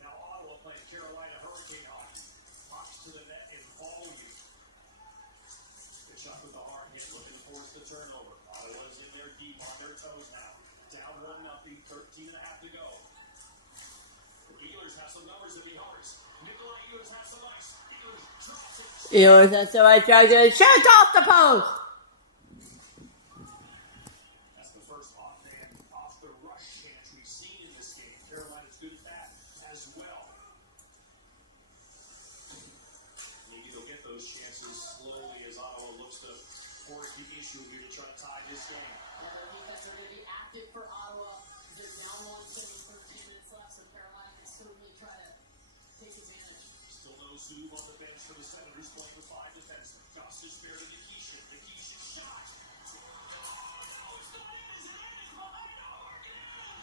Now Ottawa playing Carolina Hurricane hockey. Box to the net in volume. Kachuk with the hard hit. Looking to force the turnover. Ottawa's in there deep on their toes now. Down 1-0. 13 and a half to go. The Wheelers have some numbers to be ours. Nikolai Ehlers has some ice. Ehlers drops it. Ehlers has so much trying to shoot off the post. That's the first off-hand, off-the-rush chance we've seen in this game. Carolina's good at that as well. Maybe they'll get those chances slowly as Ottawa looks to force the issue here to try to tie this game. Their defense are going to be active for Ottawa. They're down 1 with 13 minutes left, so Carolina can certainly try to take advantage. Still no Zoom on the bench for the Senators, playing with 5 defensemen. Gus is fair to Nikishin. Nikishin shot.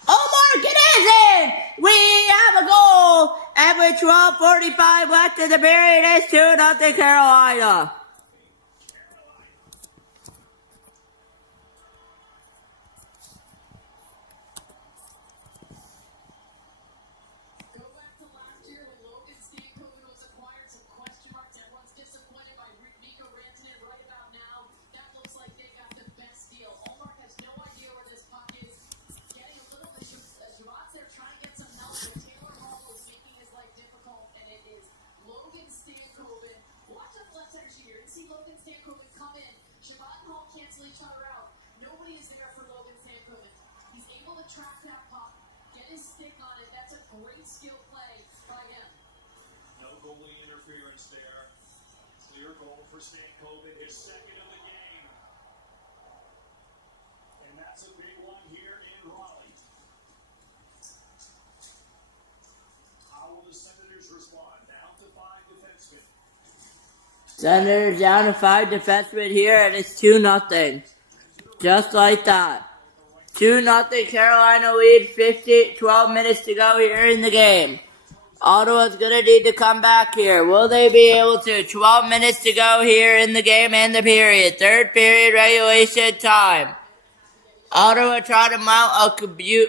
Omar, get in! We have a goal, and with 12:45 left in the period, it's 2-0 Carolina. Go back to last year when Logan Stankoven was acquired. Some question marks. Everyone's disappointed by Nico Rantanen right about now. That looks like they got the best deal. Omar has no idea where this puck is. Getting a little bit. Shabbat's there trying to get some help. But Taylor Hall is making his life difficult, and it is goalie interference there. Clear goal for Stankovic, his second of the game. And that's a big one here in Raleigh. How will the Senators respond? Down to 5 defensemen. Senators down to 5 defensemen here, and it's 2-0. Just like that. 2-0 Carolina lead, 12 minutes to go here in the game. Ottawa's going to need to come back here. Will they be able to? 12 minutes to go here in the game and the period. Third period regulation time. Ottawa trying to mount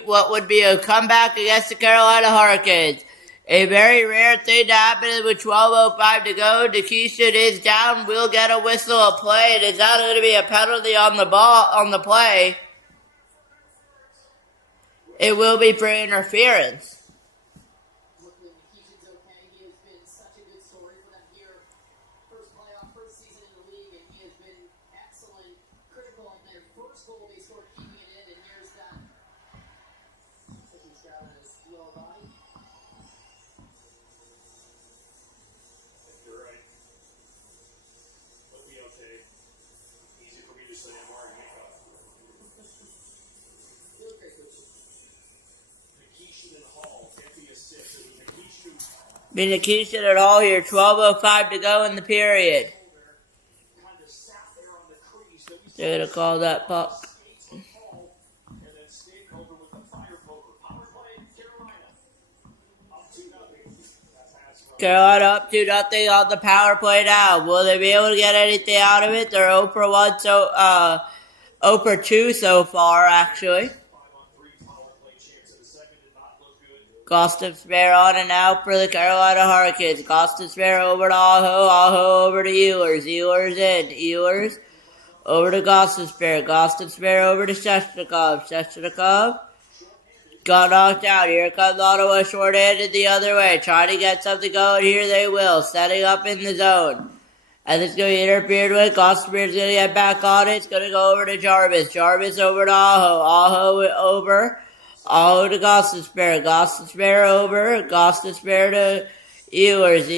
what would be a comeback against the Carolina Hurricanes. A very rare thing to happen with 12:05 to go. Nikishin is down. We'll get a whistle of play. It is not going to be a penalty on the play. It will be for interference. Luckily, Nikishin's okay. He has been such a good story for them here. First season in the league, and he has been excellent, critical of their first goal they scored, keeping it in, and here's that. I think he's grabbing his lower body. You're right. He'll be okay. Easy for me to say I'm wearing makeup. You look great, Coach. Nikishin and Hall get the assist. Nikishin at all here. 12:05 to go in the period. Kind of sat there on the crease. They're going to call that puck. And then Stankovic with the fire poker. Power play, Carolina. Up 2-0. That pass from Carolina up 2-0 on the power play now. Will they be able to get anything out of it? They're 0 for 1, 0 for 2 so far, actually. 5-on-3 power play chance in the second did not look good. Gostin Spare on and out for the Carolina Hurricanes. Gostin Spare over to Aho. Aho over to Ehlers. Ehlers in. Ehlers over to Gostin Spare. Gostin Spare over to Sheshnikov. Sheshnikov got knocked out. Here comes Ottawa shorthanded the other way. Trying to get something going here. They will. Setting up in the zone. And it's going to be interfered with. Gostin Spare's going to get back on it. It's going to go over to Jarvis. Jarvis over to Aho. Aho over. Aho to Gostin Spare. Gostin Spare over. Gostin Spare to Ehlers.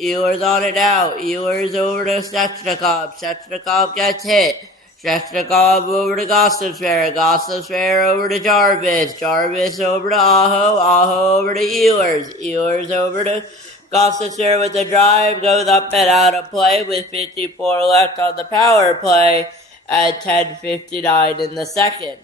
Ehlers on it now. Ehlers over to Sheshnikov. Sheshnikov gets hit. Sheshnikov over to Gostin Spare. Gostin Spare over to Jarvis. Jarvis over to Aho. Aho over to Ehlers. Ehlers over to Gostin Spare with the drive. Goes up and out of play with 54 left on the power play at 10:59 in the second.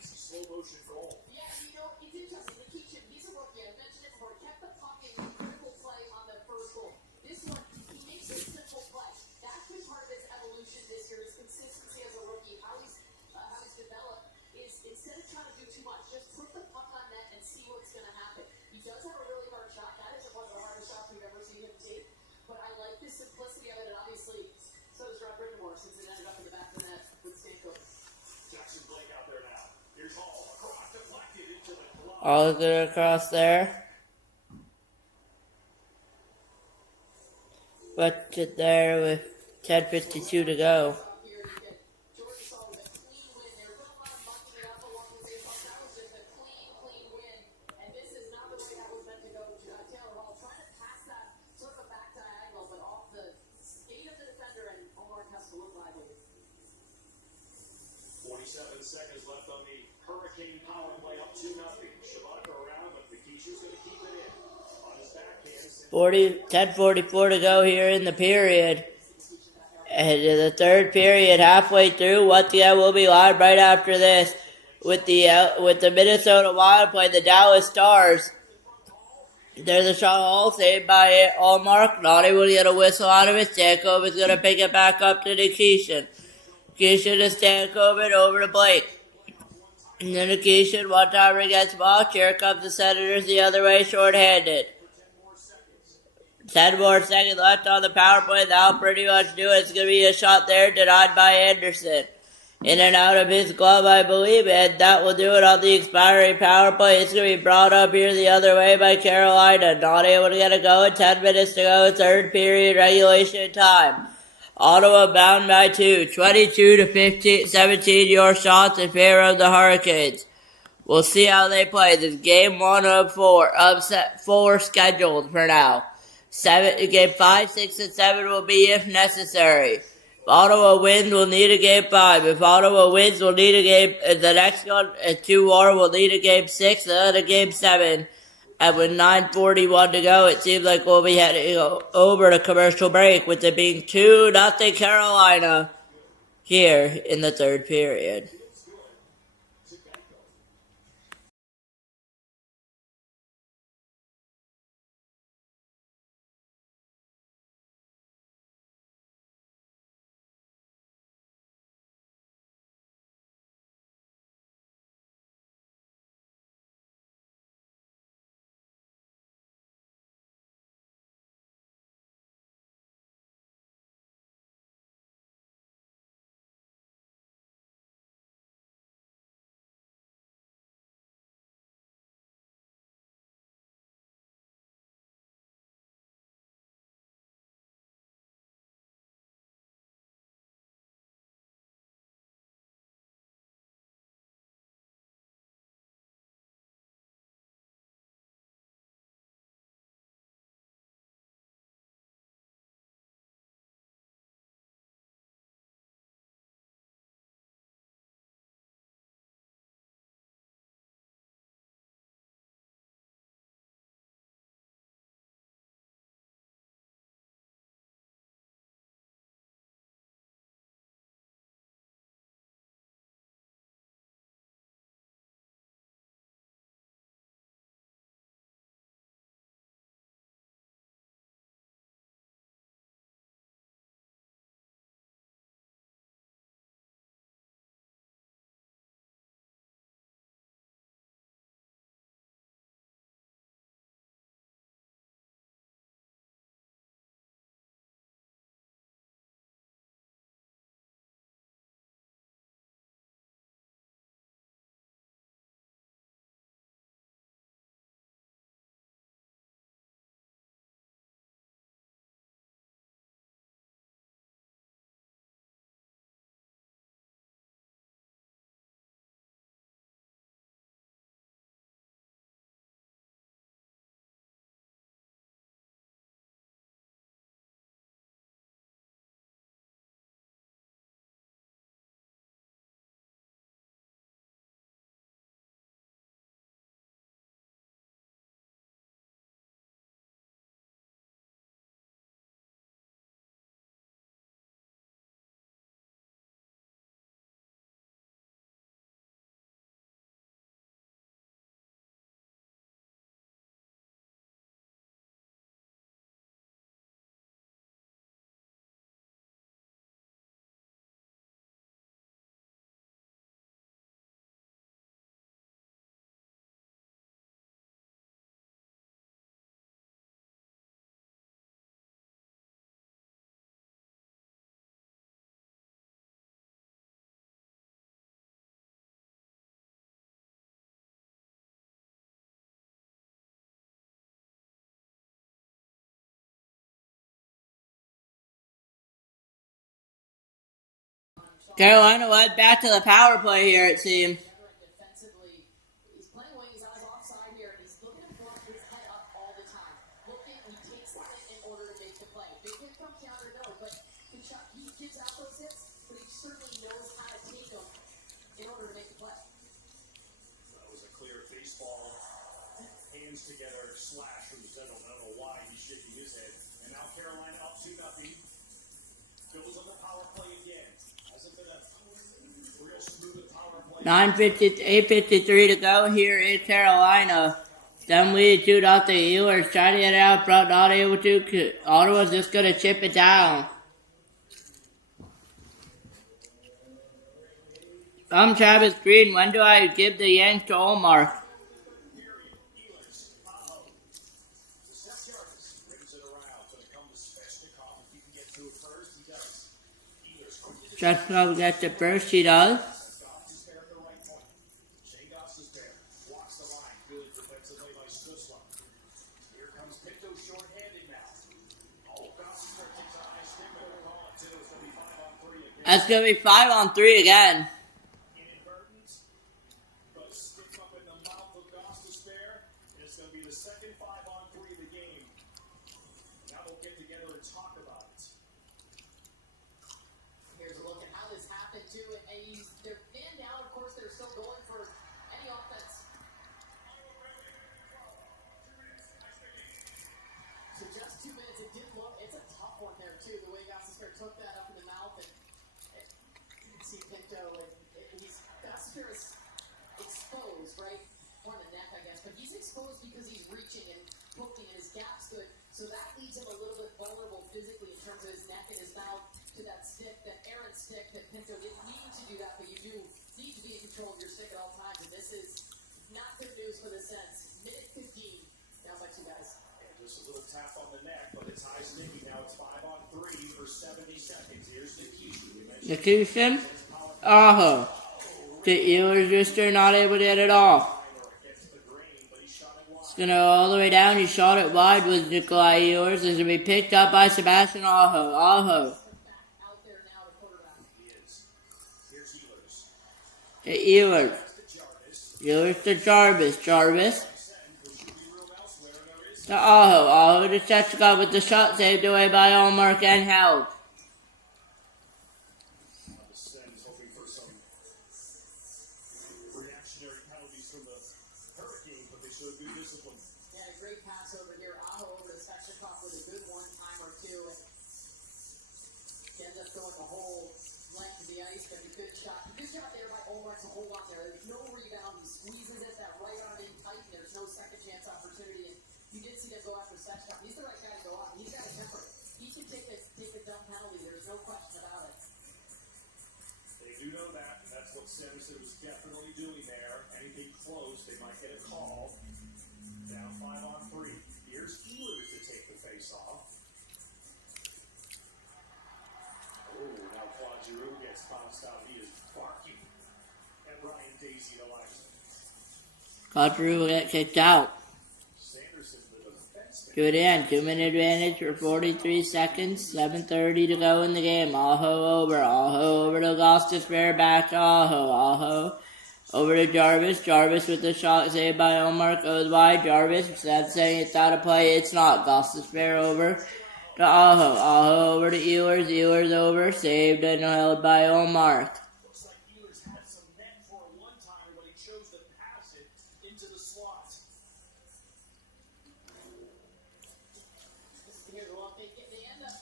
Slow motion goal. Yeah, you know, it's interesting. Nikishin, he's a rookie. I mentioned it before. Kept the puck in critical play on the first goal. This one, he makes a simple play. That's been part of his evolution this year, his consistency as a rookie. How he's developed is instead of trying to do too much, just put the puck on net and see what's going to happen. He does have a really hard shot. That isn't one of the hardest shots we've ever seen him take. But I like the simplicity of it, and obviously, so does Rob Brindamore, since it ended up in the back of the net with Stankovic. Jackson Blake out there now. Here's Hall across, deflected into the glove. All good across there. But it there with 10:52 to go. Here you get Jordan Saul with a clean win. They were doing a lot of mucking it up along with the puck. That was just a clean win. And this is not the way that was meant to go. Taylor Hall trying to pass that sort of a back diagonal, but off the skate of the defender, and Omar has to look lively. 47 seconds left on the Hurricane power play, up 2-0. Shabbat around, but Nikishin's going to keep it in. On his backhand. 10:44 to go here in the period. And in the third period, halfway through, once again we'll be live right after this with the Minnesota Wild playing the Dallas Stars. There's a shot Hall saved by Allmark. Not able to get a whistle out of it. Stankovic is going to pick it back up to Nikishin. Nikishin to Stankovic over to Blake. And then Nikishin, one timer gets blocked. Here comes the Senators the other way, shorthanded. 10 more seconds left on the power play. That'll pretty much do it. It's going to be a shot there denied by Anderson. In and out of his glove, I believe, and that will do it on the expiring power play. It's going to be brought up here the other way by Carolina. Not able to get it going. 10 minutes to go. Third period regulation time. Ottawa bound by 2. 22-17 your shots in favor of the Hurricanes. We'll see how they play. This is game 1 of 4. Upset 4 scheduled for now. Game 5, 6, and 7 will be if necessary. If Ottawa wins, we'll need a Game 5. If Ottawa wins, we'll need a game. The next one, 2 more, we'll need a Game 6 and then a Game 7. And with 9:41 to go, it seems like we'll be heading over to commercial break, with it being 2-0 Carolina here in the third period. Carolina went back to the power play here, it seemed. Defensively, he's playing away his eyes offside here, and he's looking to put his head up all the time. Looking, he takes the hit in order to make the play. Big hit comes down or no, but he gives out those hits, but he certainly knows how to take them in order to make the play. That was a clear baseball, hands together, slash from Zettel. I don't know why he's shaking his head. And now Carolina up 2-0. Goes on the power play again. Hasn't been a real smooth power play. 8:53 to go here in Carolina. Them lead 2-0. Ehlers trying to get it out front, not able to. Ottawa's just going to chip it down. I'm Travis Green. When do I give the yank to Olmark? Chestnut gets the first, he does. That's going to be 5-on-3 again. Now they'll get together and talk about it. Here's a look at how this happened too, and they're fanned out. Of course, they're still going for any offense. So just 2 minutes. It did look. It's a tough one there too. The way Gostisbehere took that up in the mouth, and you can see Pinto, and Gostisbehere is exposed, right? On the neck, I guess, but he's exposed because he's reaching and poking, and his gap's good. So that leaves him a little bit vulnerable physically in terms of his neck and his mouth to that stick, that errant stick that Pinto didn't need to do that, but you do need to be in control of your stick at all times, and this is not good news for the Sens. Minute 15, down by 2 guys. And just a little tap on the neck, but it's high sticky. Now it's 5-on-3 for 70 seconds. Here's Nikishin. Aho. The Ehlers just are not able to get it off. It's going to go all the way down. He shot it wide with Nikolai Ehlers. It's going to be picked up by Sebastian Aho. Aho. To Ehlers. Ehlers to Jarvis. Jarvis. To Aho. Aho to Chechka with the shot saved away by Allmark and held. Sanderson was definitely doing there. Anything close, they might get a call. Down 5-on-3. Here's Ehlers to take the face off. Oh, now Claude Giroux gets bounced out. He is barking at Ryan Daisy to life. Claude Giroux will get kicked out. Do it in. 2-minute advantage for 43 seconds. 7:30 to go in the game. Aho over. Aho over to Gostisbehere. Back to Aho. Aho over to Jarvis. Jarvis with the shot saved by Allmark. Goes wide. Jarvis, instead of saying it's out of play, it's not. Gostisbehere over to Aho. Aho over to Ehlers. Ehlers over. Saved and held by Allmark. Looks like Ehlers had some net for a one-timer, but he chose to pass it into the slot. They end up,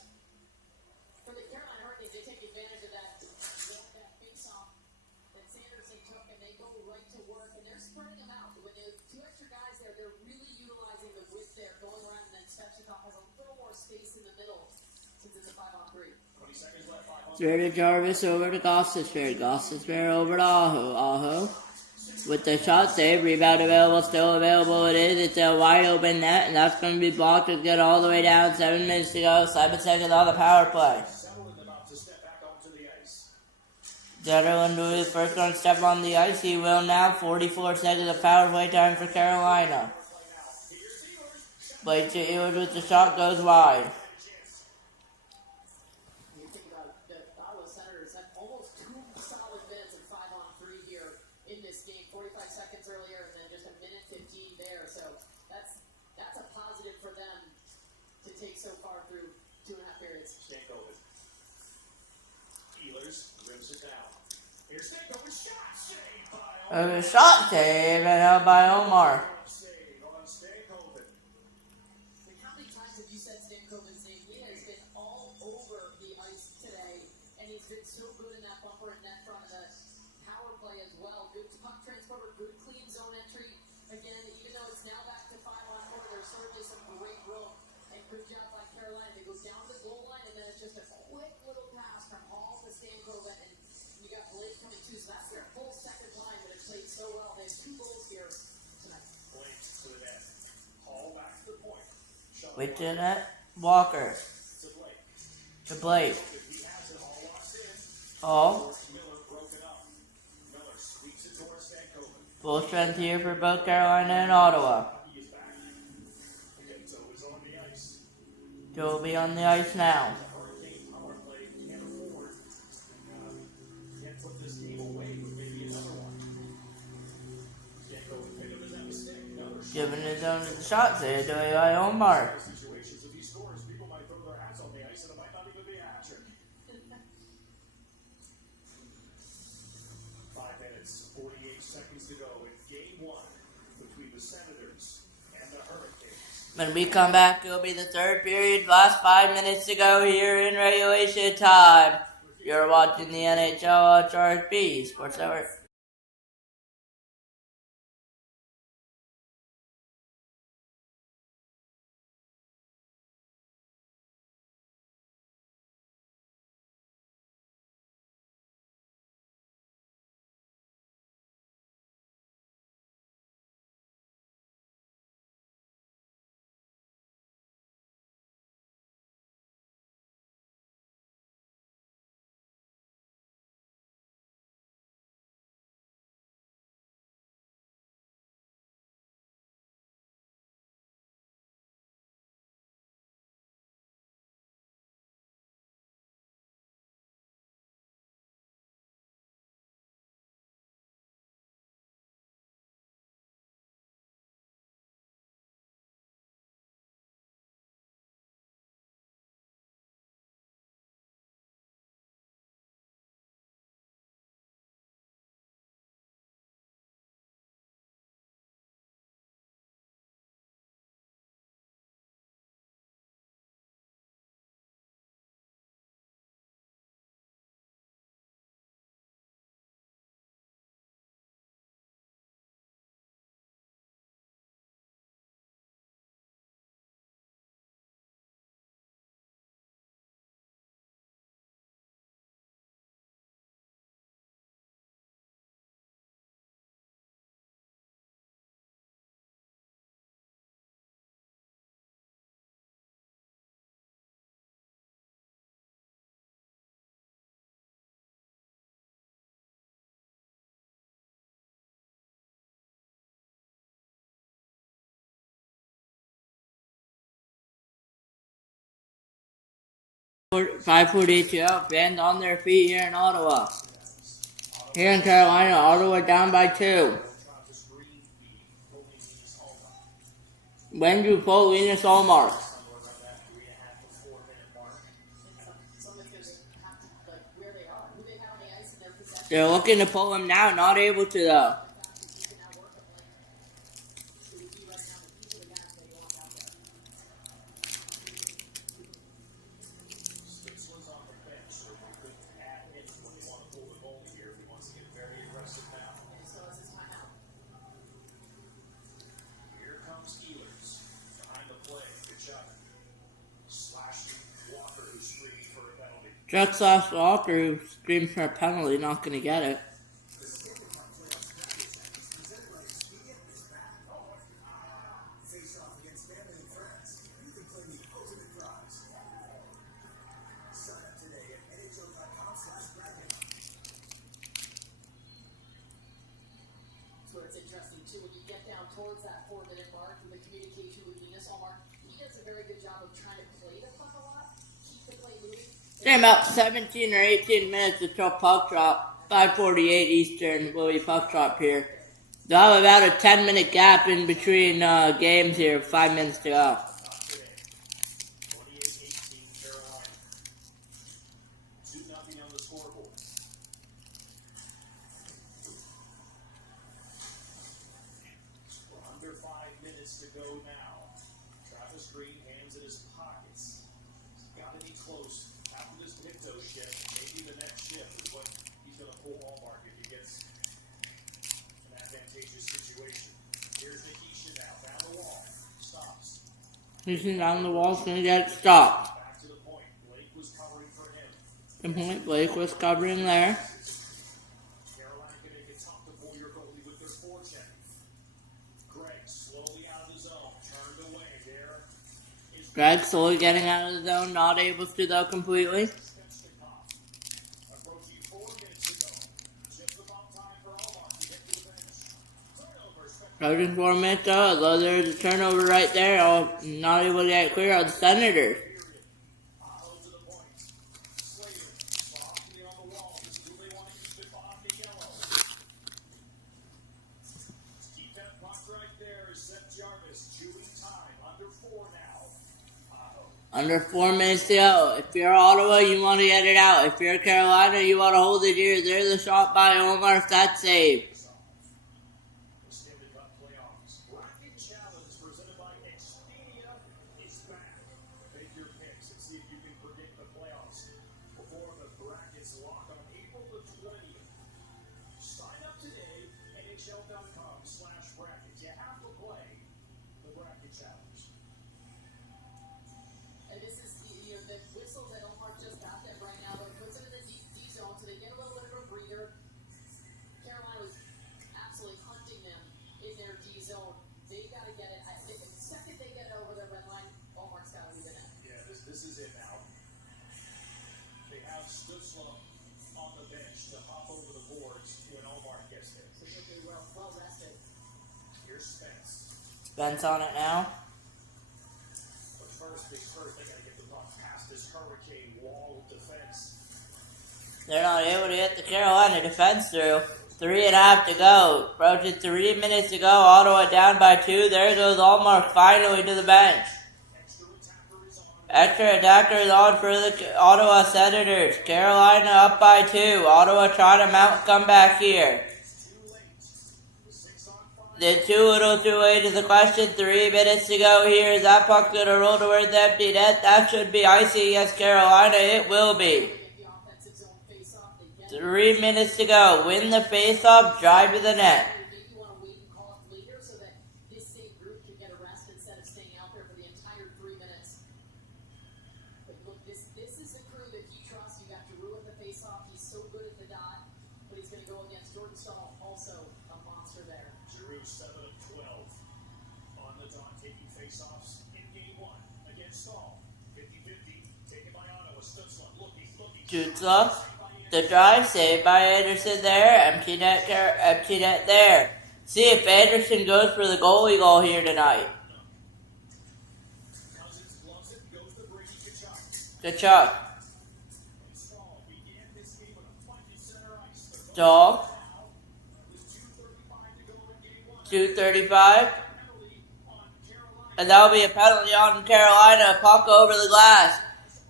for the Carolina Hurricanes, they take advantage of that face-off that Sanderson took, and they go right to work, and they're spreading them out. When they have 2 extra guys there, they're really utilizing the width there, going around, and then Svechnikov has a little more space in the middle since it's a 5-on-3. 20 seconds left. 5-on-3. Through to Jarvis over to Gostisbehere. Gostisbehere over to Aho. Aho with the shot save. Rebound available. Still available. It is. It's a wide open net, and that's going to be blocked. It's get all the way down. 7 minutes to go. 7 seconds on the power play. Zetterlund do his first one step on the ice. He will now. 44 seconds of power play time for Carolina. Blake to Ehlers with the shot. Goes wide. So far through 2.5 periods. Stankoven. Ehlers rims it down. Here's Stankoven. Shot saved by A shot save and held by Omar. Save on Stankoven. How many times have you said Stankoven's name? He has been all over the ice today, and he's been so good in that bumper and net front of the power play as well. Good puck transporter, good clean zone entry. Again, even though it's now back to 5-on-4, there's certainly some great room. And good job by Carolina. They go down to the goal line, and then it's just a quick little pass from Hall to Stankoven, and you got Blake coming too. So that's their full second line that has played so well. They have 2 goals here tonight. Blake to the net. Hall back to the point. With the net. Walker. To Blake. To Blake. He has it all locked in. Hall. Miller broken up. Miller sweeps it towards Stankoven. Full strength here for both Carolina and Ottawa. He is back. Pinto is on the ice. Joe will be on the ice now. Hurricane power play can't afford. Can't put this game away with maybe another one. Stankoven picked up his mistake. Another shot. Giving his own shot saved away by Omar. Situations if he scores, people to go in Game 1 between the Senators and the Hurricanes. When we come back, it'll be the third period. Last 5 minutes to go here in regulation time. You're watching the NHL on Sharik B Sports Network. Five 48 to out, band on their feet here in Ottawa. Here in Carolina, Ottawa down by 2. When do pull Linus Allmark? They're looking to pull him now, not able to though. Just last Walker, who screamed for a penalty, not going to get it. Where it's interesting too, when you get down towards that 4-minute mark and the communication with Linus Allmark, he does a very good job of trying to play the puck a lot, keep the play moving. They're about 17 or 18 minutes until puck drop. 5:48 Eastern will be puck drop here. They'll have about a 10-minute gap in between games here. 5 minutes to go. 28-18 Carolina. 2-0 on the scoreboard. We're under 5 minutes to go now. Travis Green, hands in his pockets. Got to be close. After this Pinto shift, maybe the next shift is what he's going to pull Allmark if he gets an advantageous situation. Here's Nikisha now, down the wall. Stops. He's down the wall, going to get stopped. Back to the point. Blake was covering for him. The point Blake was covering there. Carolina can make it tough to pull your goalie with their forecheck. Greg slowly out of the zone, turned away. There is Greg slowly getting out of the zone, not able to though completely. Svechnikov. Approaching 4 minutes to go. Just about time for Allmark to get to the bench. Turnover. Approaching 4 minutes though, although there's a turnover right there. Not able to get clear of the Senators. Aho to the point. Slater. Softly on the wall. This is who they want to keep it on Miguelo. Keep that puck right there. Seth Jarvis. Chewing time. Under 4 now. Aho. Under 4 minutes to go. If you're Ottawa, you want to get it out. If you're Carolina, you want to hold it here. There's a shot by Omar. That save. NHL.com/brackets. You have to play the bracket challenge. And this is, the whistles that Omar just got them right now, but it puts them in the D zone, so they get a little bit of a breather. Carolina was absolutely hunting them in their D zone. They got to get it. The second they get it over their red line, Omar's got to leave it in. Yeah, this is it now. They have Stutzla on the bench to hop over the boards when Omar gets there. So they'll be well rested. Here's Spence. Spence on it now. But first things first, they got to get the puck past this hurricane wall of defense. They're not able to get the Carolina defense through. 3.5 to go. Approaching 3 minutes to go. Ottawa down by 2. There goes Allmark finally to the bench. Extra attacker is on for the Ottawa Senators. Carolina up by 2. Ottawa trying to mount comeback here. Then too little too late is the question. 3 minutes to go here. Is that puck going to roll towards the empty net? That should be icy against Carolina. It will be. 3 minutes to go. Win the face-off. Drive to the net. Maybe you want to wait and call it later so that this same group can get a rest instead of staying out there for the entire 3 minutes. But look, this is the crew that he trusts. You got Giroux at the face-off. He's so good at the dot, but he's going to go against Jordan Stahl, also a monster there. Giroux 7 of 12 on the dot, taking face-offs in game 1 against Stahl. 50-50, taken by Ottawa. Stutzla looking. Stutzla. The drive saved by Anderson there. Empty net there. See if Anderson goes for the goalie goal here tonight. Kachuk. Stahl. 2:35. And that'll be a penalty on Carolina. Puck over the glass.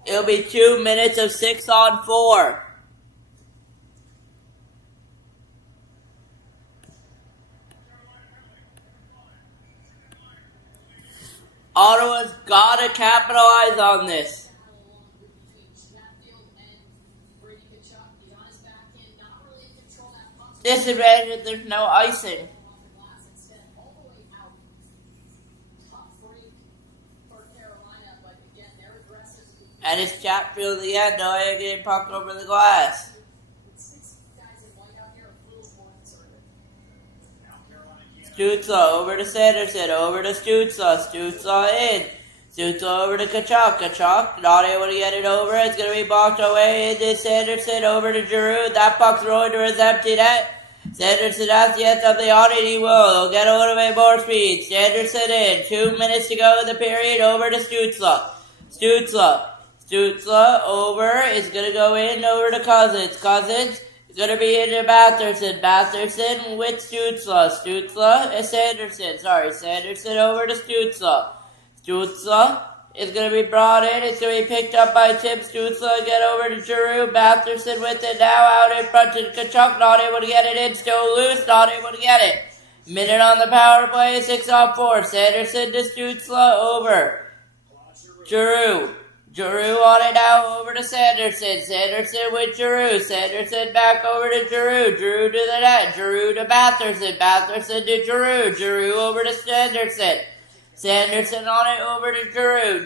It'll be 2 minutes of 6-on-4. Ottawa's got to capitalize on this. Disadvantage if there's no icing. And it's Chatfield at the end. No, I ain't getting puck over the glass. Stutzla over to Sanderson, over to Stutzla, Stutzla in, Stutzla over to Kachuk, Kachuk not able to get it over, it's going to be blocked away into Sanderson, over to Giroux, that puck's rolling to his empty net, Sanderson has to get something on it, he will, he'll get a little bit more speed, Sanderson in, 2 minutes to go in the period, over to Stutzla, Stutzla over, is going to go in, over to Cousins, it's going to be into Batherson with Stutzla Sanderson over to Stutzla is going to be brought in, it's going to be picked up by Tim Stutzla, get over to Giroux, Batherson with it now, out in front to Kachuk, not able to get it in, still loose, not able to get it. Minute on the power play, 6-on-4, Sanderson to Stutzla, over. Giroux on it now, over to Sanderson with Giroux, Sanderson back over to Giroux to the net, Giroux to Batherson to Giroux over to Sanderson on it, over to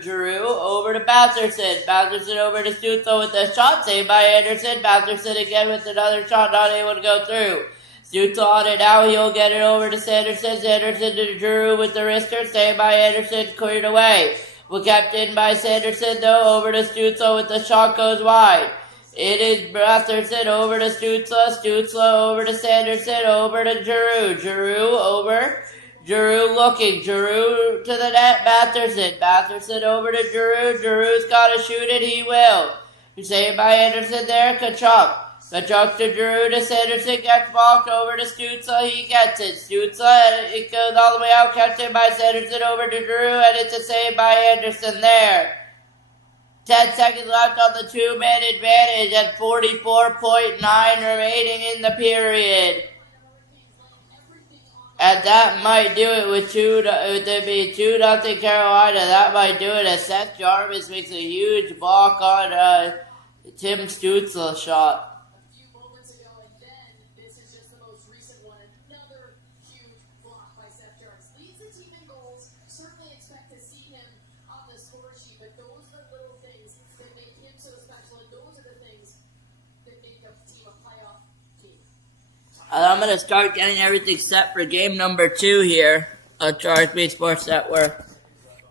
Giroux over to Batherson over to Stutzla with the shot saved by Anderson, Batherson again with another shot, not able to go through. Stutzla on it now, he'll get it over to Sanderson to Giroux with the wrister, saved by Anderson, cleared away. Well, kept in by Sanderson, though, over to Stutzla with the shot goes wide. It is Batherson over to Stutzla over to Sanderson, over to Giroux over, Giroux looking, Giroux to the net, Batherson over to Giroux's got to shoot it, he will. Saved by Anderson there, Kachuk to Giroux to Sanderson, gets blocked over to Stutzla, he gets it. Stutzla, it goes all the way out, kept in by Sanderson over to Giroux, and it's a save by Anderson there. 10 seconds left on the 2-man advantage at 44.9 remaining in the period. And that might do it with 2-0 Carolina. That might do it as Seth Jarvis makes a huge block on Tim Stutzla's shot. Moments ago, and then this is just the most recent one. Another but those are the little things that make him so special, and those are the things that make a team a playoff team. I'm going to start getting everything set for game number 2 here on Sharik Sports Network.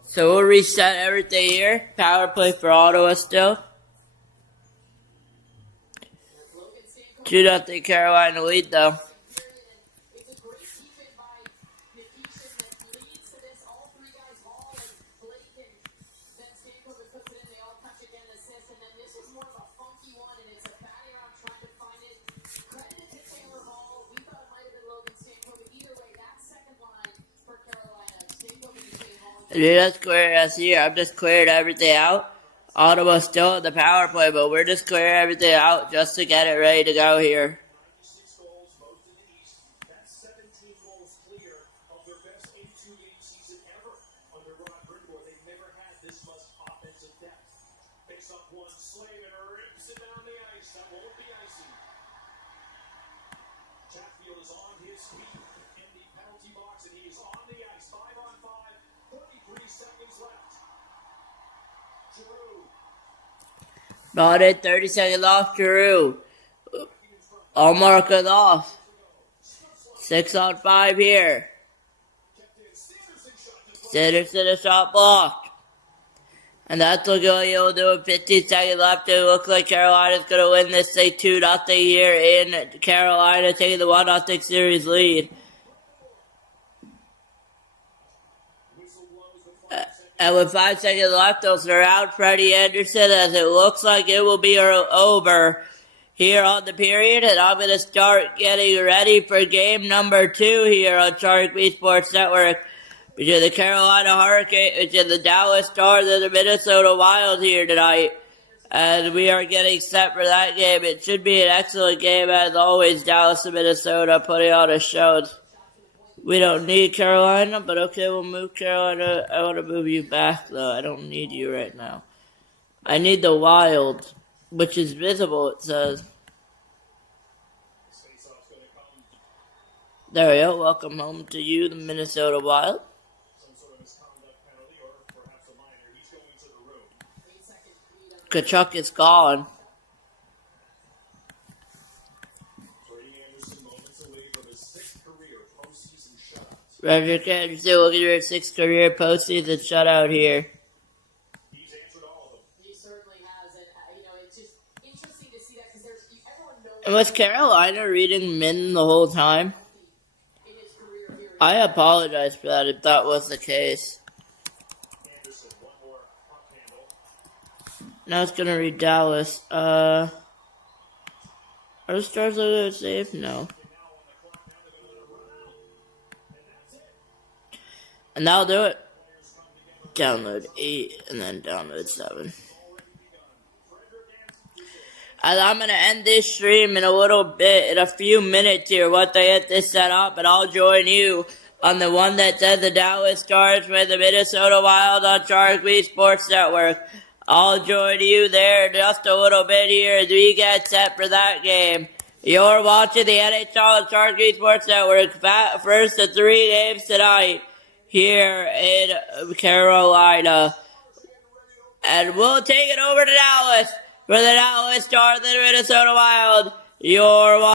So we'll reset everything here. Power play for Ottawa still. 2-0 Carolina lead though. It's a great keep-in by Nikishin that leads to this. All three guys, Hall and Blake and then Stankovic puts it in. They all touch again, assist. And then this is more of a funky one, and it's a batting around trying to find it. Credit to Taylor Hall. We thought it might have been Logan Stankovic. Either way, that second line for Carolina. Stankovic became Hall. Just clear us here. I've just cleared everything out. Ottawa's still at the power play, but we're just clearing everything out just to get it ready to go here. 96 goals, most in the East. That's 17 goals clear of their best 82-game season ever under Rod Brind'Amour. They've never had this much offensive depth. Picks up one, Slave, and rips it down the ice. That won't be icy. Chatfield is on his feet in the penalty box, and he is on the ice. 5-on-5, 33 seconds left. Giroux. Not it, 30 seconds off, Giroux. All markers off. 6-on-5 here. Sanderson a shot blocked. And that's what he'll do with 15 seconds left. It looks like Carolina's going to win this thing 2-0 here in Carolina, taking the 1-0 series lead. And with 5 seconds left, they'll surround Freddie Anderson as it looks like it will be over here on the period. And I'm going to start getting ready for game number 2 here on Sharik Sports Network between the Carolina Hurricanes, between the Dallas Stars and the Minnesota Wild here tonight. And we are getting set for that game. It should be an excellent game as always. Dallas and Minnesota putting on a show. We don't need Carolina, but okay, we'll move Carolina. I want to move you back, though. I don't need you right now. I need the Wild, which is visible, it says. There we go. Welcome home to you, the Minnesota Wild. Kachuk is gone. Roger Anderson looking at 6th career postseason shutout here. He certainly has, and it's just interesting to see that because everyone knows. And was Carolina reading Min the whole time? In his career here. I apologize for that if that was the case. Anderson, one more puck handle. Now it's gonna read Dallas. Are the Stars going to save? No. And that'll do it. Download 8 and then download 7. And I'm going to end this stream in a little bit, in a few minutes here, once I get this set up, and I'll join you on the one that says the Dallas Stars with the Minnesota Wild on Sharik Sports Network. I'll join you there in just a little bit here as we get set for that game. You're watching the NHL on Sharik Sports Network. First of 3 games tonight here in Carolina. And we'll take it over to Dallas for the Dallas Stars and the Minnesota Wild. You're watching